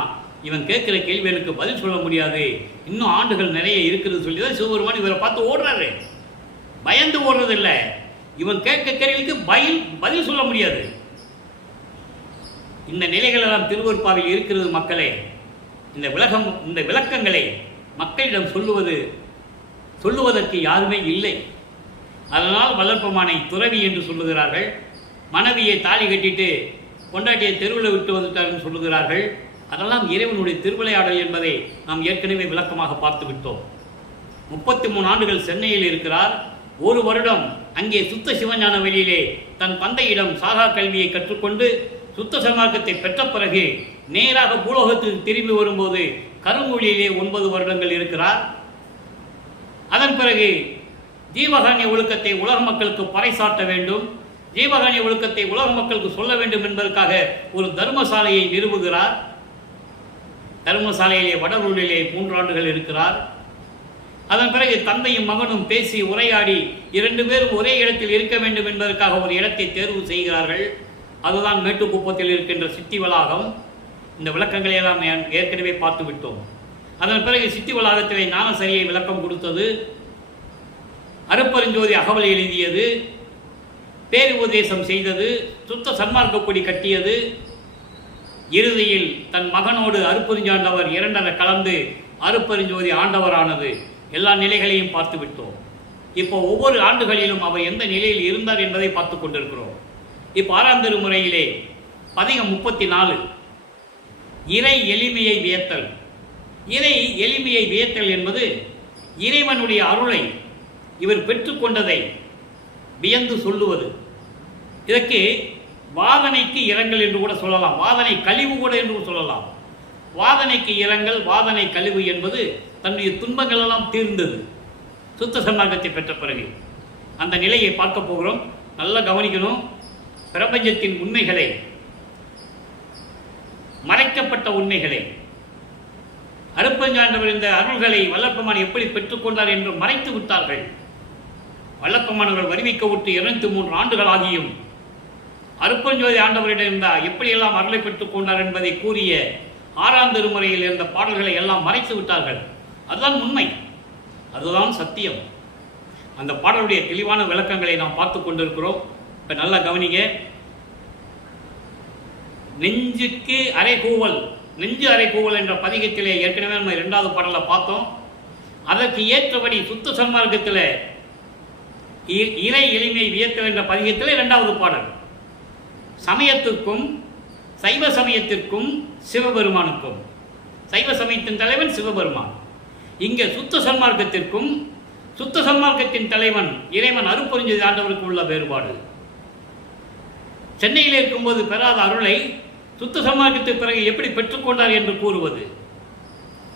இவன் கேட்குற கேள்விகளுக்கு பதில் சொல்ல முடியாது, இன்னும் ஆண்டுகள் நிறைய இருக்குதுன்னு சொல்லி தான் சிவபெருமான் இவரை பார்த்து ஓடுறாரு. பயந்து ஓடுறதில்லை, இவன் கேட்க கேள்விக்கு பதில் சொல்ல முடியாது. இந்த நிலைகள் எல்லாம் திருவருட்பாவில் இருக்கிறது மக்களே. இந்த விளக்கங்களை மக்களிடம் சொல்லுவதற்கு யாருமே இல்லை. அதனால் வல்லற்பெருமானை துறவி என்று சொல்லுகிறார்கள். மனைவியை தாலி கட்டிட்டு கொண்டாட்டியை தெருவில் விட்டு வந்துட்டார்னு சொல்லுகிறார்கள். அதெல்லாம் இறைவனுடைய திருவிளையாடல் என்பதை நாம் ஏற்கனவே விளக்கமாக பார்த்து விட்டோம். 33 ஆண்டுகள் சென்னையில் இருக்கிறார். ஒரு வருடம் அங்கே சுத்த சிவஞான வெளியிலே தன் தந்தையிடம் சாகா கல்வியை கற்றுக்கொண்டு சுத்த சன்மார்க்கத்தை பெற்ற பிறகு நேராக பூலோகத்துக்கு திரும்பி வரும்போது கருங்கூழியிலே 9 வருடங்கள் இருக்கிறார். அதன் பிறகு ஜீவகானிய ஒழுக்கத்தை உலக மக்களுக்கு பறைசாட்ட வேண்டும், ஜீவகானிய ஒழுக்கத்தை உலக மக்களுக்கு சொல்ல வேண்டும் என்பதற்காக ஒரு தர்மசாலையை நிறுவுகிறார். தர்மசாலையிலே வடலூரிலே 3 ஆண்டுகள் இருக்கிறார். அதன் பிறகு தந்தையும் மகனும் பேசி உரையாடி 2 பேரும் ஒரே இடத்தில் இருக்க வேண்டும் என்பதற்காக ஒரு இடத்தை தேர்வு செய்கிறார்கள். அதுதான் மேட்டுக்குப்பத்தில் இருக்கின்ற சித்தி வளாகம். இந்த விளக்கங்களை எல்லாம் ஏற்கனவே பார்த்து விட்டோம். அதன் பிறகு சித்தி வளாகத்திலே ஞானசரியை விளக்கம் கொடுத்தது, அருட்பெருஞ்சோதி அகவல் எழுதியது, பேருபதேசம் செய்தது, சுத்த சன்மார்க்க கொடி கட்டியது. இறுதியில் தன் மகனோடு அருட்பெருஞ்சாண்டவர் 2 கலந்து அருட்பெருஞ்சோதி ஆண்டவரானது. எல்லா நிலைகளையும் பார்த்து விட்டோம். இப்போ ஒவ்வொரு ஆண்டுகளிலும் அவர் எந்த நிலையில் இருந்தார் என்பதை பார்த்து கொண்டிருக்கிறோம். இப்போ 6ஆம் திருமுறையிலே பதிகம் 34 இறை எளிமையை வியத்தல். இறை எளிமையை வியத்தல் என்பது இறைவனுடைய அருளை இவர் பெற்றுக்கொண்டதை வியந்து சொல்லுவது. இதற்கு வாதனைக்கு இரங்கல் என்று கூட சொல்லலாம், வாதனை கழிவு கூட என்று சொல்லலாம். வாதனைக்கு இரங்கல், வாதனை கழிவு என்பது தன்னுடைய துன்பங்கள் எல்லாம் தீர்ந்தது சுத்த சன்மார்க்கத்தை பெற்ற பிறகு. அந்த நிலையை பார்க்க போகிறோம். நல்லா கவனிக்கணும். பிரபஞ்சத்தின் உண்மைகளை, மறைக்கப்பட்ட உண்மைகளை, அருட்பெருஞ்சாண்டவர் இந்த அருள்களை வல்லற்பெருமான் எப்படி பெற்றுக்கொண்டார் என்று மறைத்து விட்டார்கள். வல்லற்பெருமானவர்கள் வருவிக்க விட்டு 203 ஆண்டுகள் ஆகியும் அருட்பெருஞ்சோதி ஆண்டவரிடம் இருந்தால் எப்படியெல்லாம் அருளை பெற்றுக் கொண்டார் என்பதை கூறிய 6ஆம் திருமுறையில் இருந்த பாடல்களை எல்லாம் மறைத்து விட்டார்கள். அதுதான் உண்மை, அதுதான் சத்தியம். அந்த பாடலுடைய தெளிவான விளக்கங்களை நாம் பார்த்து கொண்டிருக்கிறோம். இப்போ நல்லா கவனிங்க. நெஞ்சுக்கு அரைகூவல், நெஞ்சு அரைகூவல் என்ற பதிகத்திலே ஏற்கனவே நம்ம 2வது பாடலை பார்த்தோம். அதற்கு ஏற்றபடி சுத்த சன்மார்க்கத்தில் இறை எளிமை வியத்தல் என்ற பதிகத்தில் 2வது பாடல். சமயத்திற்கும் சைவ சமயத்திற்கும் சிவபெருமானுக்கும், சைவ சமயத்தின் தலைவன் சிவபெருமான். இங்கே சுத்த சன்மார்க்கத்திற்கும் சுத்த சன்மார்க்கத்தின் தலைவன் இறைவன் அருட்பெருஞ்சோதி ஆண்டவருக்கு உள்ள வேறுபாடு. சென்னையில் இருக்கும்போது பெறாத அருளை சுத்த சன்மார்க்கத்துக்கு பிறகு எப்படி பெற்றுக்கொண்டார் என்று கூறுவது,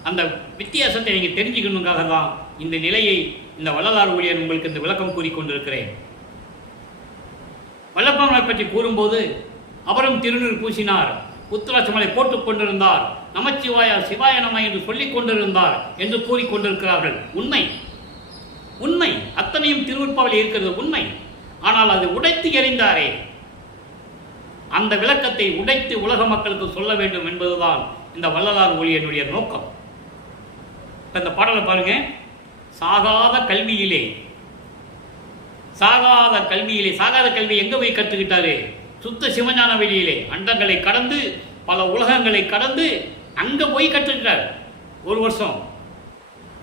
அந்த வித்தியாசத்தை நீங்கள் தெரிஞ்சுக்கணுங்காக தான் இந்த நிலையை இந்த வள்ளலார் ஊழியர் உங்களுக்கு இந்த விளக்கம் கூறிக்கொண்டிருக்கிறேன். வல்லப்பனை பற்றி கூறும்போது அவரும் திருநீர் பூசினார், உத்திராட்சமலை போட்டுக் கொண்டிருந்தார், நமச்சிவாய சிவாய நம என்று சொல்லிக் கொண்டிருந்தார் என்று கூறிக்கொண்டிருக்கிறார்கள். உண்மை, உண்மை, அத்தனையும் திருவருட்பாவில் இருக்கிறது உண்மை. ஆனால் அது உடைத்து எறிந்தாரே, அந்த விளக்கத்தை உடைத்து உலக மக்களுக்கு சொல்ல வேண்டும் என்பதுதான் இந்த வள்ளலார் ஊழியனுடைய நோக்கம். இப்போ இந்த பாடலை பாருங்க. சாகாத கல்வியிலே, சாகாத கல்வியிலே, சாகாத கல்வி எங்க போய் கற்றுக்கிட்டாரு? சுத்த சிவஞான வெளியிலே, அண்டங்களை கடந்து பல உலகங்களை கடந்து அங்க போய் கற்றுக்கிட்டார். 1 வருஷம்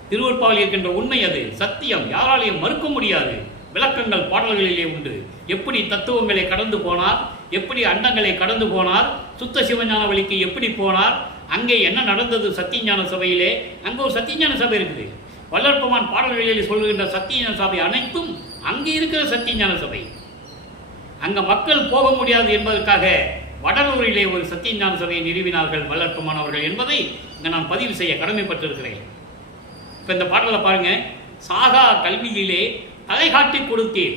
திருவருட்பாவில் இருக்கின்ற உண்மை, அது சத்தியம், யாராலையும் மறுக்க முடியாது. விளக்கங்கள் பாடல்களிலே உண்டு. எப்படி தத்துவங்களை கடந்து போனார், எப்படி அண்டங்களை கடந்து போனார், சுத்த சிவஞான வழிக்கு எப்படி போனார், அங்கே என்ன நடந்தது சத்தியஞான சபையிலே. அங்கே ஒரு சத்தியஞான சபை இருக்குது. வல்லற்பெருமான் பாடல்களில் சொல்லுகின்ற சத்தியஞான சபை அனைத்தும் அங்கே இருக்கிற சத்தியஞான சபை. அங்கே மக்கள் போக முடியாது என்பதற்காக வடலூரிலே ஒரு சத்தியஞான சபையை நிறுவினார்கள் வல்லற்பெருமான் அவர்கள் என்பதை இங்கே நான் பதிவு செய்ய கடமைப்பட்டிருக்கிறேன். இப்போ இந்த பாடலை பாருங்க. சாகா கல்வியிலே தலை காட்டி கொடுத்தீர்,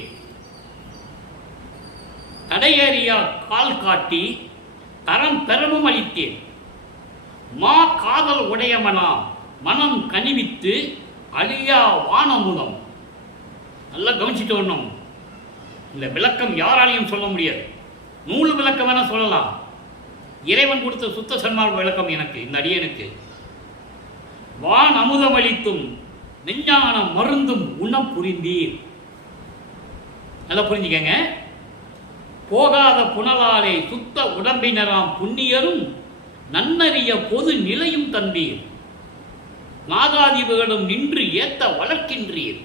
தடையறியா கால் காட்டி தரம் பெறவும் அளித்தீர். மா காதல் உடையமனா மனம் கனிவித்து அழியா வானமுதம். நல்லா கவனிச்சுட்டு வரணும். இந்த விளக்கம் யாராலையும் சொல்ல முடியாது. நூல் விளக்கம் வேணா சொல்லலாம். இறைவன் கொடுத்த சுத்த சன்மார்க்க விளக்கம் எனக்கு, இந்த அடியனுக்கு. வான் அமுதம் அளித்தும் நெஞ்ஞான மருந்தும் உணம் புரிந்தீர். நல்லா புரிஞ்சுக்கங்க. போகாத புனலாலே சுத்த உடம்பினராம் புண்ணியரும் நன்னறிய பொது நிலையும் தந்தீர். நாகாதிபர்களும் நின்று ஏத்த வளர்க்கின்றீர்.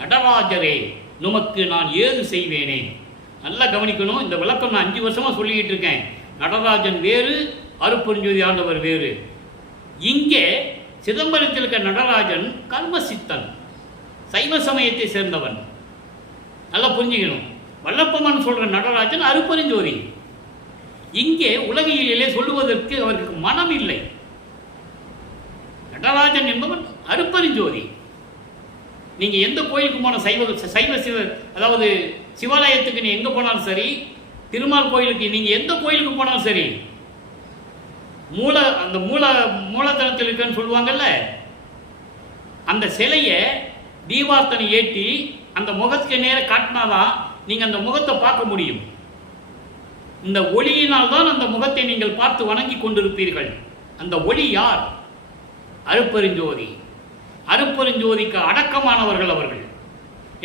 நடராஜரே நமக்கு நான் ஏது செய்வேனே. நல்லா கவனிக்கணும். இந்த விளக்கம் நான் 5 வருஷமா சொல்லிக்கிட்டு இருக்கேன். நடராஜன் வேறு, அருட்பெருஞ்சோதி ஆண்டவர் வேறு. இங்கே சிதம்பரத்தில் இருக்க நடராஜன் கர்மசித்தன், சைவ சமயத்தை சேர்ந்தவன். நல்லா புரிஞ்சுக்கணும். வல்லப்பெருமான் சொல்ற நடராஜன் அருட்பெருஞ்சோதி. இங்கே உலகியலிலே சொல்லுவதற்கு அவருக்கு மனம் இல்லை. நடராஜன் என்பவன் அருட்பெருஞ்சோதி. நீங்க எந்த கோயிலுக்கு போன சைவ சிவ அதாவது சிவாலயத்துக்கு நீ எங்க போனாலும் சரி, திருமால் கோயிலுக்கு நீங்க எந்த கோயிலுக்கு போனாலும் சரி, அந்த மூலதனத்தில் இருக்குன்னு சொல்லுவாங்கல்ல, அந்த சிலையை தீபார்த்தனை ஏற்றி அந்த முகத்துக்கு நேர காட்டினாதான் நீங்க அந்த முகத்தை பார்க்க முடியும். இந்த ஒளியினால் தான் அந்த முகத்தை நீங்கள் பார்த்து வணங்கி கொண்டிருப்பீர்கள். அந்த ஒளி யார்? அருட்பெருஞ்சோதி. அருட்பெருஞ்சோதிக்கு அடக்கமானவர்கள் அவர்கள்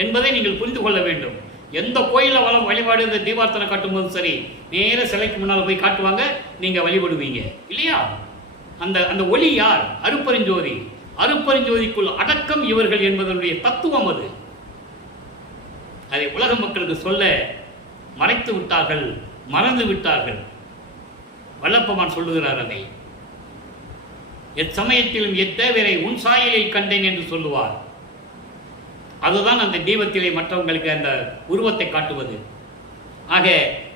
என்பதை நீங்கள் புரிந்து கொள்ள வேண்டும். எந்த கோயிலில் வழிபாடு இந்த தீபார்த்தனை காட்டும்போது சரி, நேர சிலைக்கு முன்னால் போய் காட்டுவாங்க, நீங்கள் வழிபடுவீங்க இல்லையா? அந்த ஒளி யார்? அருட்பெருஞ்சோதி. அருட்பெருஞ்சோதிக்குள் அடக்கம் இவர்கள் என்பதனுடைய தத்துவம் அது. அதை உலக மக்களுக்கு சொல்ல மறைத்து விட்டார்கள், மறந்து விட்டார்கள். வல்லப்பெருமான் சொல்லுகிறார் அதை. எச்சமயத்திலும் எத்தேவரை உன் சாயலில் கண்டேன் என்று சொல்லுவார். அதுதான் அந்த தீபத்திலே மற்றவங்களுக்கு அந்த உருவத்தை காட்டுவது. ஆக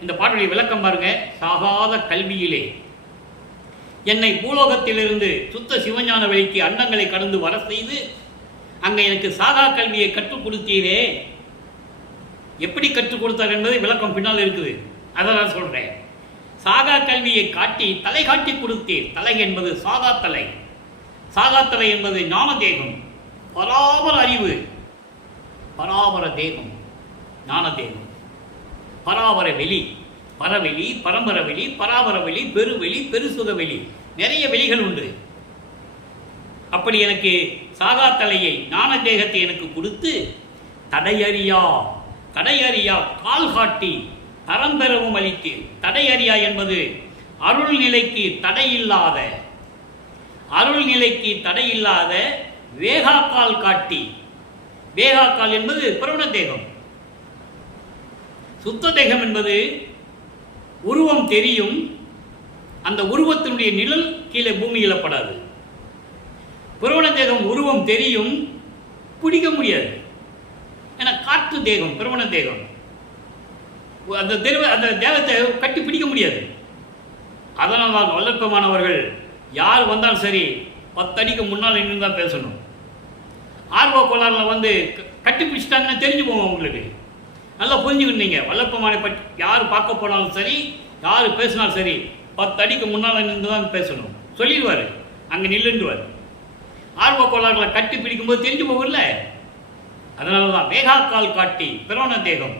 இந்த பாட்டுடைய விளக்கம் பாருங்க. சாகாத கல்வியிலே என்னை பூலோகத்திலிருந்து சுத்த சிவஞான வெளிக்கு அண்டங்களை கடந்து வர செய்து அங்கே எனக்கு சாகா கல்வியை கற்றுக் கொடுத்தீரே. எப்படி கற்றுக் கொடுத்தார் என்பதை விளக்கம் பின்னால் இருக்குது. அதை நான் சொல்றேன். சாகா கல்வியை காட்டி தலை காட்டி கொடுத்தீர். தலை என்பது சாகா தலை, சாகா தலை என்பது ஞான தேகம், பராபர அறிவு, பராபர தேகம், ஞான தேகம், பராபர வெளி, பரவெளி, பரம்பர வெளி, பராபர வெளி, பெருவெளி, பெருசுக வெளி, நிறைய வெளிகள் உண்டு. அப்படி எனக்கு சாகா தலையை ஞான தேகத்தை எனக்கு கொடுத்து தடையறியா கால் காட்டி தரம் பெறவும் அளித்து, தடையறியா என்பது அருள்நிலைக்கு தடையில்லாத வேகாக்கால் காட்டி. வேகாக்கால் என்பது பிரவண தேகம். சுத்த தேகம் என்பது உருவம் தெரியும், அந்த உருவத்தினுடைய நிழல் கீழே பூமியில் படாது. பிரவண தேகம் உருவம் தெரியும், பிடிக்க முடியாது. ஏன்னா காற்று தேகம் பிரவண தேகம், அந்த தேகத்தை கட்டி பிடிக்க முடியாது. அதனால் தான் வல்லற்பமானவர்கள் யார் வந்தாலும் சரி 10 அடிக்கு முன்னால் நின்று தான் பேசணும். ஆர்வ கோளாறில் வந்து கட்டி பிடிச்சிட்டாங்கன்னு தெரிஞ்சு போவோம். உங்களுக்கு நல்லா புரிஞ்சுக்கணும். நீங்கள் வல்லப்பமான பற்றி யார் பார்க்க போனாலும் சரி, யார் பேசினாலும் சரி 10 அடிக்கு முன்னால் நின்று தான் பேசணும். சொல்லிடுவார், அங்கே நில்லுன்றுவார். ஆர்வ கோளாறுகளை கட்டி பிடிக்கும்போது தெரிஞ்சு போகல. அதனால தான் வேகாக்கால் காட்டி பிரவண தேகம்.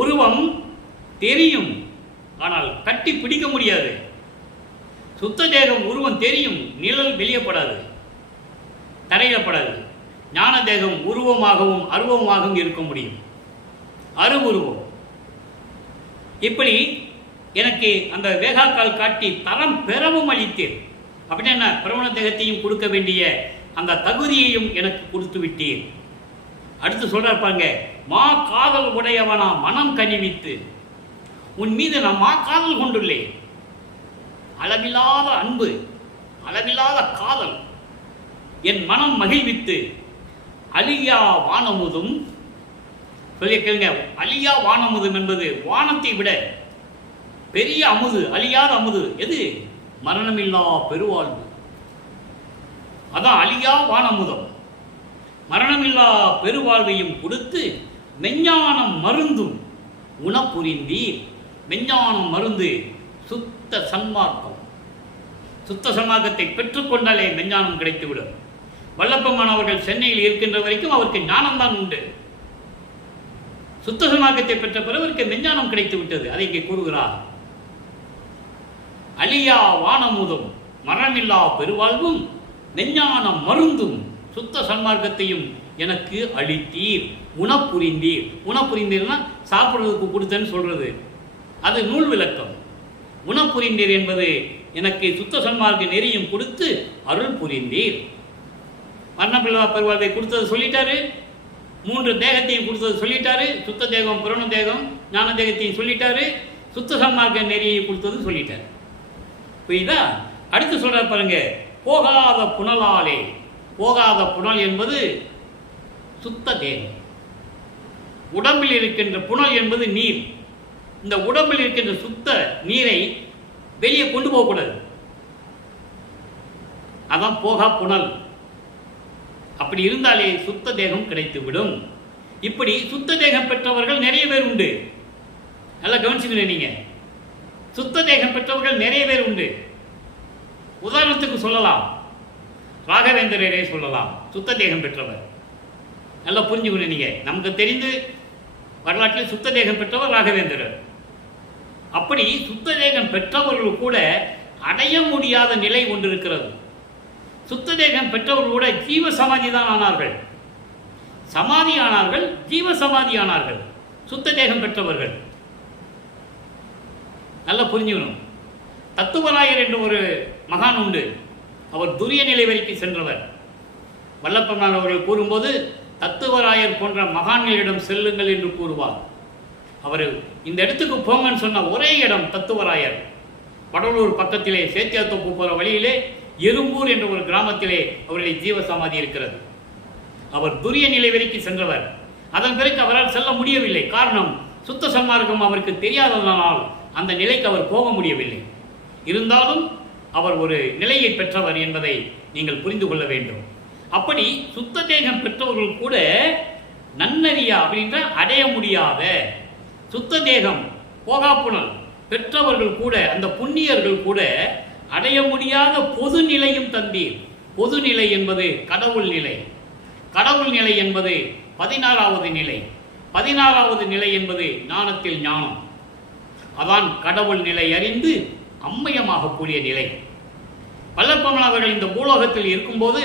உருவம் தெரியும், ஆனால் கட்டி பிடிக்க முடியாது. சுத்த தேகம் உருவம் தெரியும், நிழல் வெளியப்படாது, தரையிடப்படாது. ஞான தேகம் உருவமாகவும் அருவமாகவும் இருக்க முடியும், அருவுருவம். இப்படி எனக்கு அந்த வேகாக்கால் காட்டி தரம் பெறவும் அளித்தீர். அப்படின்னா என்ன? பிரவண தேகத்தையும் கொடுக்க வேண்டிய அந்த தகுதியையும் எனக்கு கொடுத்து விட்டீர். அடுத்து சொல்றாங்க, மா காதல் உடையவனா மனம் கனிவித்து, உன் மீது நான் மா காதல் கொண்டுள்ளேன். அளவில்லாத அன்பு, அளவில்லாத காதல் என் மனம் மகிழ்வித்து, அழியா வானமுதும் சொல்லிய கேளுங்க. அழியா வானமுதும் என்பது வானத்தை விட பெரிய அமுது, அழியாத அமுது எது? மரணமில்லா பெருவாழ்வு. அதான் அழியா வானமுதம். மரணமில்லா பெருவாழ்வையும் கொடுத்து மெஞ்ஞானம் மருந்தும் உணப்புரிந்தீர். மெஞ்ஞானம் மருந்து சுத்த சன்மார்க்கம். சுத்த சன்மார்க்கத்தை பெற்றுக்கொண்டாலே மெஞ்ஞானம் கிடைத்துவிடும். வல்லப்பமான் அவர்கள் சென்னையில் இருக்கின்ற வரைக்கும் அவருக்கு ஞானம்தான் உண்டு. சுத்த சன்மார்க்கத்தை பெற்ற பிறவருக்கு மெஞ்ஞானம் கிடைத்து விட்டது. அதை இங்கே கூறுகிறார். அழியா வானமுதும் மரணமில்லா பெருவாழ்வும் மெஞ்ஞானம் மருந்தும் சுத்த சன்மார்க்கத்தையும் எனக்கு அளித்தீர். உணப்புரிந்தீர். உணப்புரிந்தீர்னா சாப்பிட்றதுக்கு கொடுத்தேன்னு சொல்றது, அது நூல் விளக்கம். உணப்புரிந்தீர் என்பது எனக்கு சுத்த சன்மார்க்க நெறியும் கொடுத்து அருள் புரிந்தீர். மரணமில்லா பெருவாழ்வை கொடுத்தது சொல்லிட்டாரு, 3 தேகத்தையும் கொடுத்தது சொல்லிட்டாரு. சுத்த தேகம், புரண தேகம், ஞான தேகத்தையும் சொல்லிட்டாரு. சுத்த சன்மார்க்க நெறியை கொடுத்தது சொல்லிட்டாரு. புரியுதா? அடுத்து சொல்ற பாருங்க, போகாத புனலாலே. போகாத புனல் என்பது சுத்த தேகம். உடம்பில் இருக்கின்ற புனல் என்பது நீர். இந்த உடம்பில் இருக்கின்ற சுத்த நீரை வெளியே கொண்டு போகக்கூடாது. அதான் போகா புனல். அப்படி இருந்தாலே சுத்த தேகம் கிடைத்துவிடும். இப்படி சுத்த தேகம் பெற்றவர்கள் நிறைய பேர் உண்டு. நல்லா கவனிச்சுக்கணும். நீங்க சுத்த தேகம் பெற்றவர்கள் நிறைய பேர் உண்டு. உதாரணத்துக்கு சொல்லலாம், ராகவேந்திரரே சொல்லலாம், சுத்த தேகம் பெற்றவர். நல்லா புரிஞ்சுக்கணும். நீங்க நமக்கு தெரிந்து வரலாற்றில் சுத்த தேகம் பெற்றவர் ராகவேந்திரர். அப்படி சுத்த தேகம் பெற்றவர்கள் கூட அடைய முடியாத நிலை ஒன்று இருக்கிறது. சுத்த தேகம் பெற்றவர்கள் கூட ஜீவ சமாதி தான் ஆனார்கள். சமாதி ஆனார்கள், ஜீவ சமாதி ஆனார்கள் சுத்த தேகம் பெற்றவர்கள். நல்லா புரிஞ்சுக்கணும். தத்துவராயர் என்று ஒரு மகான் உண்டு. அவர் துரிய நிலை வரைக்கும் சென்றவர். வல்லப்பனார் அவர்கள் கூறும்போது, தத்துவராயர் போன்ற மகான்களிடம் செல்லுங்கள் என்று கூறுவார். அவர் இந்த இடத்துக்கு போங்கன்னு சொன்ன ஒரே இடம் தத்துவராயர். வடலூர் பக்கத்திலே சேத்தியாத்தோப்பு போகிற வழியிலே எறும்பூர் என்ற ஒரு கிராமத்திலே அவருடைய ஜீவ சமாதி இருக்கிறது. அவர் துரிய நிலை வரைக்கும் சென்றவர். அதன் பிறகு அவரால் செல்ல முடியவில்லை. காரணம், சுத்த சன்மார்க்கம் அவருக்கு தெரியாததனால் அந்த நிலைக்கு அவர் போக முடியவில்லை. இருந்தாலும் அவர் ஒரு நிலையை பெற்றவர் என்பதை நீங்கள் புரிந்து கொள்ள வேண்டும். அப்படி சுத்த தேகம் பெற்றவர்கள் கூட நன்னறியா அப்படின்ற அடைய முடியாத சுத்த தேகம் போகாப்புணல் பெற்றவர்கள் கூட, அந்த புண்ணியர்கள் கூட அடைய முடியாத பொது நிலையும் தந்தீர். பொது நிலை என்பது கடவுள் நிலை. கடவுள் நிலை என்பது 16வது நிலை. 16வது நிலை என்பது ஞானத்தில் ஞானம். அதான் கடவுள் நிலை அறிந்து அம்மயமாகக்கூடிய நிலை. வல்லப்பமன் அவர்கள் இந்த பூலோகத்தில் இருக்கும்போது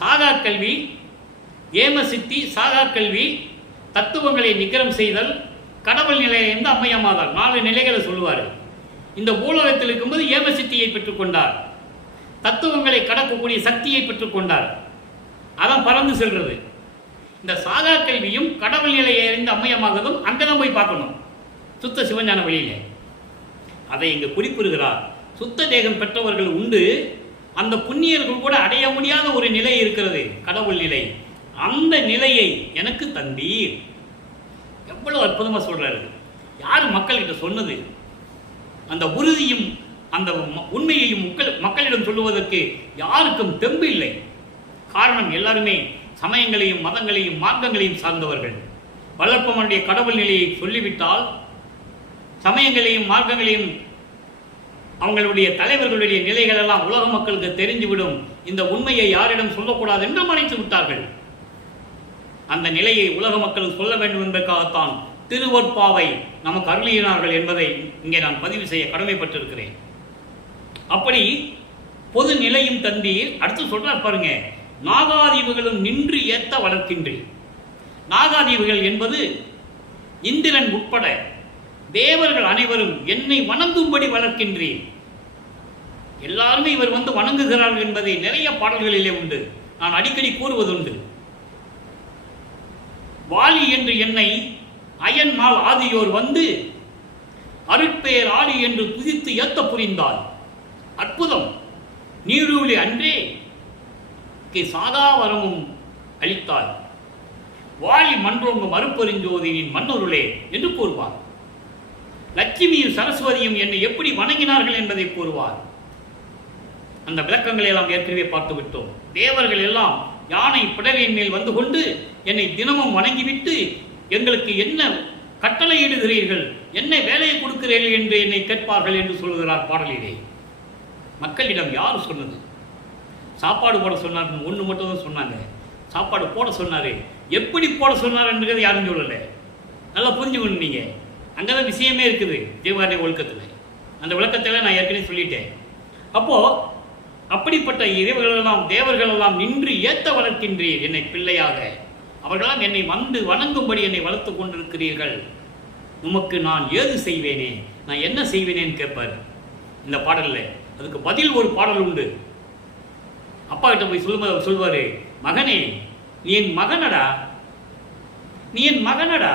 சாகா கல்வி, ஏமசித்தி, சாகா கல்வி, தத்துவங்களை நிகரம் செய்தல், கடவுள் நிலையிலிருந்து அம்மையமாதார், 4 நிலைகளை சொல்லுவார். இந்த பூலோகத்தில் இருக்கும்போது ஏமசித்தியை பெற்றுக்கொண்டார், தத்துவங்களை கடக்கக்கூடிய சக்தியை பெற்றுக்கொண்டார். அதான் பறந்து செல்றது. இந்த சாகா கல்வியும் கடவுள் நிலையை அறிந்து அம்மையமாகதும் அங்கதான் போய் பார்க்கணும், சுத்த சிவஞான வழியிலே. அதை இங்கு குறிப்பிடுகிறார். சுத்த தேகம் பெற்றவர்கள் உண்டு, அந்த புண்ணியர்கள் கூட அடைய முடியாத ஒரு நிலை இருக்கிறது, கடவுள் நிலை. அந்த நிலையை எனக்கு தந்தீர். எவ்வளவு அற்புதமா சொல்றாரு. யார் மக்கள்கிட்ட சொன்னது? அந்த உறுதியும் அந்த உண்மையையும் மக்களிடம் சொல்லுவதற்கு யாருக்கும் தெம்பு இல்லை. காரணம், எல்லாருமே சமயங்களையும் மதங்களையும் மார்க்கங்களையும் சார்ந்தவர்கள். வளர்ப்பவனுடைய கடவுள் நிலையை சொல்லிவிட்டால் சமயங்களையும் மார்க்கங்களையும் அவங்களுடைய தலைவர்களுடைய நிலைகள் எல்லாம் உலக மக்களுக்கு தெரிந்துவிடும். இந்த உண்மையை யாரிடம் சொல்லக்கூடாது என்று மறைத்து விட்டார்கள். அந்த நிலையை உலக மக்களுக்கு சொல்ல வேண்டும் என்பதற்காகத்தான் திருவொற்பாவை நமக்கு அருளினார்கள் என்பதை இங்கே நான் பதிவு செய்ய கடமைப்பட்டிருக்கிறேன். அப்படி பொது நிலையும் தந்தீர். அடுத்து சொல்றார் பாருங்க, நாகாதீவுகளும் நின்று ஏத்த வளர்க்கின்றேன். நாகாதீவுகள் என்பது இந்திரன் உட்பட தேவர்கள் அனைவரும் என்னை வணங்கும்படி வளர்க்கின்றேன். எல்லாருமே இவர் வந்து வணங்குகிறார்கள் என்பதை நிறைய பாடல்களிலே உண்டு, நான் அடிக்கடி கூறுவதுண்டு. வாலி என்று என்னை அயன்மால் ஆதியோர் வந்து அருட்பேர் ஆடி என்று துதித்து ஏத்த புரிந்தார். அற்புதம். நீடூழி அன்றே சாதாவரமும் அளித்தார். வாலி மன்றோங்கும் அருப்பெருஞ்சோதியின் மன்னருளே என்று கூறுவார். லட்சுமியும் சரஸ்வதியும் என்னை எப்படி வணங்கினார்கள் என்பதை கூறுவார். அந்த விளக்கங்களை எல்லாம் ஏற்கனவே பார்த்து விட்டோம். தேவர்கள் எல்லாம் யானை பிடரின் மேல் வந்து கொண்டு என்னை தினமும் வணங்கிவிட்டு எங்களுக்கு என்ன கட்டளையிடுகிறீர்கள், என்ன வேலையை கொடுக்கிறீர்கள் என்று என்னை கேட்பார்கள் என்று சொல்கிறார் பாடலிலே. மக்களிடம் யார் சொன்னது? சாப்பாடு போட சொன்னார், ஒன்று மட்டும் தான் சொன்னாங்க. சாப்பாடு போட சொன்னார், எப்படி போட சொன்னார் என்றது யாரும் சொல்லலை. நல்லா புரிஞ்சுக்கணும் நீங்கள். அங்கே தான் விஷயமே இருக்குது ஜீவாரிய ஒழுக்கத்தில். அந்த விளக்கத்தில் நான் ஏற்கனவே சொல்லிட்டேன். அப்போது அப்படிப்பட்ட இறைவர்களெல்லாம் தேவர்களெல்லாம் நின்று ஏத்த வளர்க்கின்றீர் என்னை பிள்ளையாக. அவர்களெல்லாம் என்னை வந்து வணங்கும்படி என்னை வளர்த்து கொண்டிருக்கிறீர்கள். உமக்கு நான் ஏது செய்வேனே, நான் என்ன செய்வேனேன்னு கேட்பார் இந்த பாடலில். அதுக்கு பதில் ஒரு பாடல் உண்டு. அப்பா கிட்ட போய் சொல்வார், மகனே நீ என் மகனடா, நீ என் மகனடா.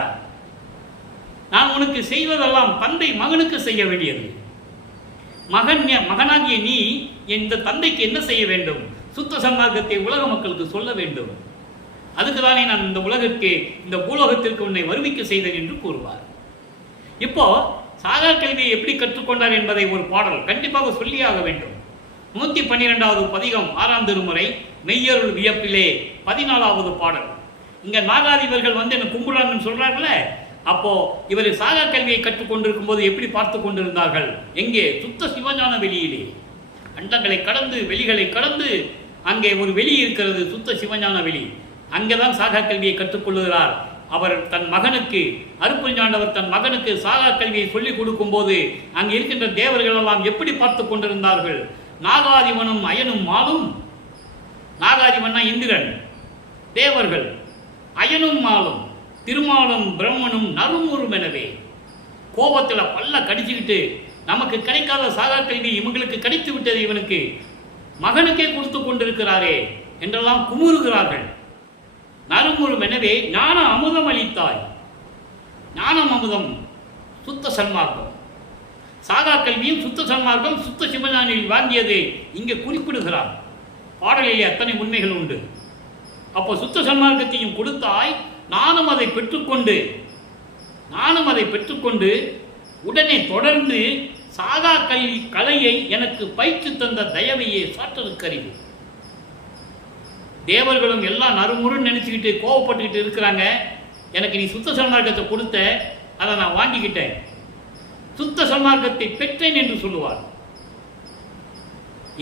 நான் உனக்கு செய்வதெல்லாம் தந்தை மகனுக்கு செய்ய வேண்டியது. மகனாகிய நீ இந்த தந்தைக்கு என்ன செய்ய வேண்டும்? சுத்த சன்மார்க்கத்தை உலக மக்களுக்கு சொல்ல வேண்டும். அதுக்கு தானே நான் இந்த உலகிற்கு, இந்த பூலோகத்திற்கு உன்னை வருவிக்க செய்தேன் என்று கூறுவார். இப்போ சாகா கல்வியை எப்படி கற்றுக்கொண்டார் என்பதை ஒரு பாடல் கண்டிப்பாக சொல்லியாக வேண்டும். 112வது பதிகம் 6ஆம் திருமுறை மெய்யருள் வியப்பிலே 14வது பாடல். இங்க நாகாதிபர்கள் வந்து என்ன கும்பிடுறாங்கன்னு சொல்றாங்கல்ல, அப்போ இவர் சாகா கல்வியை கற்றுக்கொண்டிருக்கும் போது எப்படி பார்த்து கொண்டிருந்தார்கள்? எங்கே? சுத்த சிவஞான வெளியிலே. அண்டங்களை கடந்து வெளிகளை கடந்து அங்கே ஒரு வெளி இருக்கிறது, சுத்த சிவஞான வெளி. அங்கேதான் சாகா கல்வியை கற்றுக்கொள்ளுகிறார். அவர் தன் மகனுக்கு, அருட்பெருஞ்சாண்டவர் தன் மகனுக்கு சாகா கல்வியை சொல்லிக் கொடுக்கும் போது அங்கே இருக்கின்ற தேவர்கள் எல்லாம் எப்படி பார்த்து கொண்டிருந்தார்கள்? நாகாதிபனும் அயனும் மாலும். நாகாதிபன்னா இந்திரன், தேவர்கள், அயனும் மாலும், திருமாலும் பிரம்மனும் நறுமுறும் எனவே கோபத்தில் பல்ல கடிச்சுக்கிட்டு நமக்கு கிடைக்காத சாகா கல்வி இவங்களுக்கு கிடைத்து விட்டது, இவனுக்கு மகனுக்கே கொடுத்து கொண்டிருக்கிறாரே என்றெல்லாம் குமுறுகிறார்கள். நறுமுறும் எனவே ஞான அமுதம் அளித்தாய். ஞானம் அமுதம் சுத்த சன்மார்க்கம். சாகா கல்வியும் சுத்த சன்மார்க்கம் சுத்த சிவஞானில் வாங்கியது இங்கே குறிப்பிடுகிறார். பாடலிலே அத்தனை உண்மைகள் உண்டு. அப்போ சுத்த சன்மார்க்கத்தையும் கொடுத்தாய், நானும் அதை பெற்றுக்கொண்டு உடனே தொடர்ந்து சாகா கல்வி கலையை எனக்கு பயிற்று தந்த தயவையே சாற்றலுக்கறிவு. தேவர்களும் எல்லாம் நறுமுறுன்னு நினைச்சுக்கிட்டு கோவப்பட்டுக்கிட்டு இருக்கிறாங்க. எனக்கு நீ சுத்த சன்மார்க்கத்தை கொடுத்த, அதை நான் வாங்கிக்கிட்டேன், சுத்த சன்மார்க்கத்தை பெற்றேன் என்று சொல்லுவார்.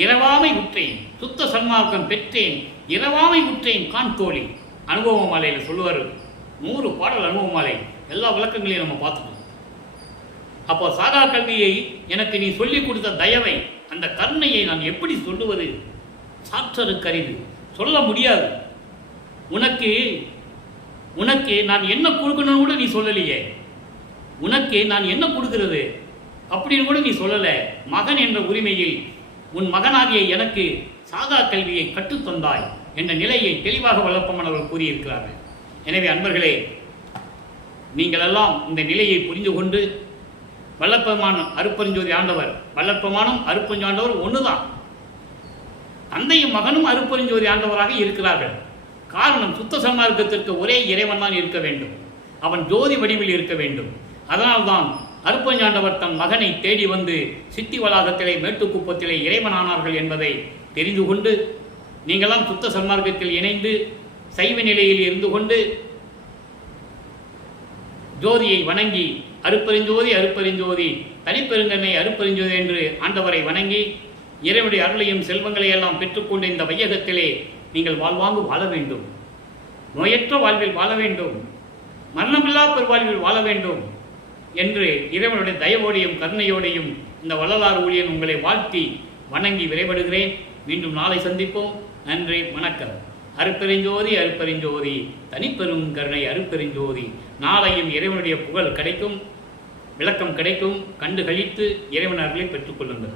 இரவாமை உற்றேன், சுத்த சன்மார்க்கம் பெற்றேன், இரவாமை உற்றேன் கான் தோழி. அனுபவ மாலையில் சொல்லுவார். 100 பாடல் அனுபவ மாலை, எல்லா விளக்கங்களையும் நம்ம பார்த்துக்கணும். அப்போ சாகா கல்வியை எனக்கு நீ சொல்லிக் கொடுத்த தயவை, அந்த கருணையை நான் எப்படி சொல்லுவது? சாற்றலுக்கரிது. சொல்ல முடியாது. உனக்கு உனக்கு நான் என்ன கொடுக்கணும்னு கூட நீ சொல்லலையே. உனக்கு நான் என்ன கொடுக்கிறது அப்படின்னு கூட நீ சொல்லலை. மகன் என்ற உரிமையில் உன் மகனாகிய எனக்கு சாகா கல்வியை கற்றுத்தந்தாய் என்ற நிலையை தெளிவாக வல்லப்பெருமான் அவர்கள் கூறியிருக்கிறார்கள். எனவே அன்பர்களே, நீங்களெல்லாம் இந்த நிலையை புரிந்து கொண்டு வல்லப்பெருமான் அருட்பெருஞ்சோதி ஆண்டவர், வல்லப்பெருமானும் அருட்பெருஞ்சோதி ஆண்டவர் ஒன்றுதான். தந்தையும் மகனும் அருட்பெருஞ்சோதி ஆண்டவராக இருக்கிறார்கள். காரணம், சுத்த சன்மார்க்கத்திற்கு ஒரே இறைவன் தான் இருக்க வேண்டும். அவன் ஜோதி வடிவில் இருக்க வேண்டும். அதனால்தான் அருட்பெருஞ்சாண்டவர் தன் மகனை தேடி வந்து சித்தி வளாகத்திலே மேட்டுக்குப்பத்திலே இறைவனானார்கள் என்பதை தெரிந்து கொண்டு நீங்களாம் சுத்த சன்மார்க்கத்தில் இணைந்து சைவ நிலையில் இருந்து கொண்டு ஜோதியை வணங்கி அருட்பெருஞ்சோதி அருட்பெருஞ்சோதி தனிப்பெருங்கண்ணை அருட்பெருஞ்சோதி என்று ஆண்டவரை வணங்கி இறைவனுடைய அருளையும் செல்வங்களை எல்லாம் பெற்றுக்கொண்டு இந்த வையகத்திலே நீங்கள் வாழ்வாங்கு வாழ வேண்டும். நோயற்ற வாழ்வில் வாழ வேண்டும். மரணமில்லா பெருவாழ்வில் வாழ வேண்டும் என்று இறைவனுடைய தயவோடையும் கருணையோடையும் இந்த வள்ளலார் ஊழியன் உங்களை வாழ்த்தி வணங்கி விரைபடுகிறேன். மீண்டும் நாளை சந்திப்போம். நன்றி, வணக்கம். அருட்பெருஞ்சோதி அருட்பெருஞ்சோதி தனிப்பெரும் கருணை அருட்பெருஞ்சோதி. நாளையும் இறைவனுடைய புகழ் கிடைக்கும், விளக்கம் கிடைக்கும். கண்டு கழித்து இறைவன் அருளை பெற்றுக்கொள்ளுங்கள்.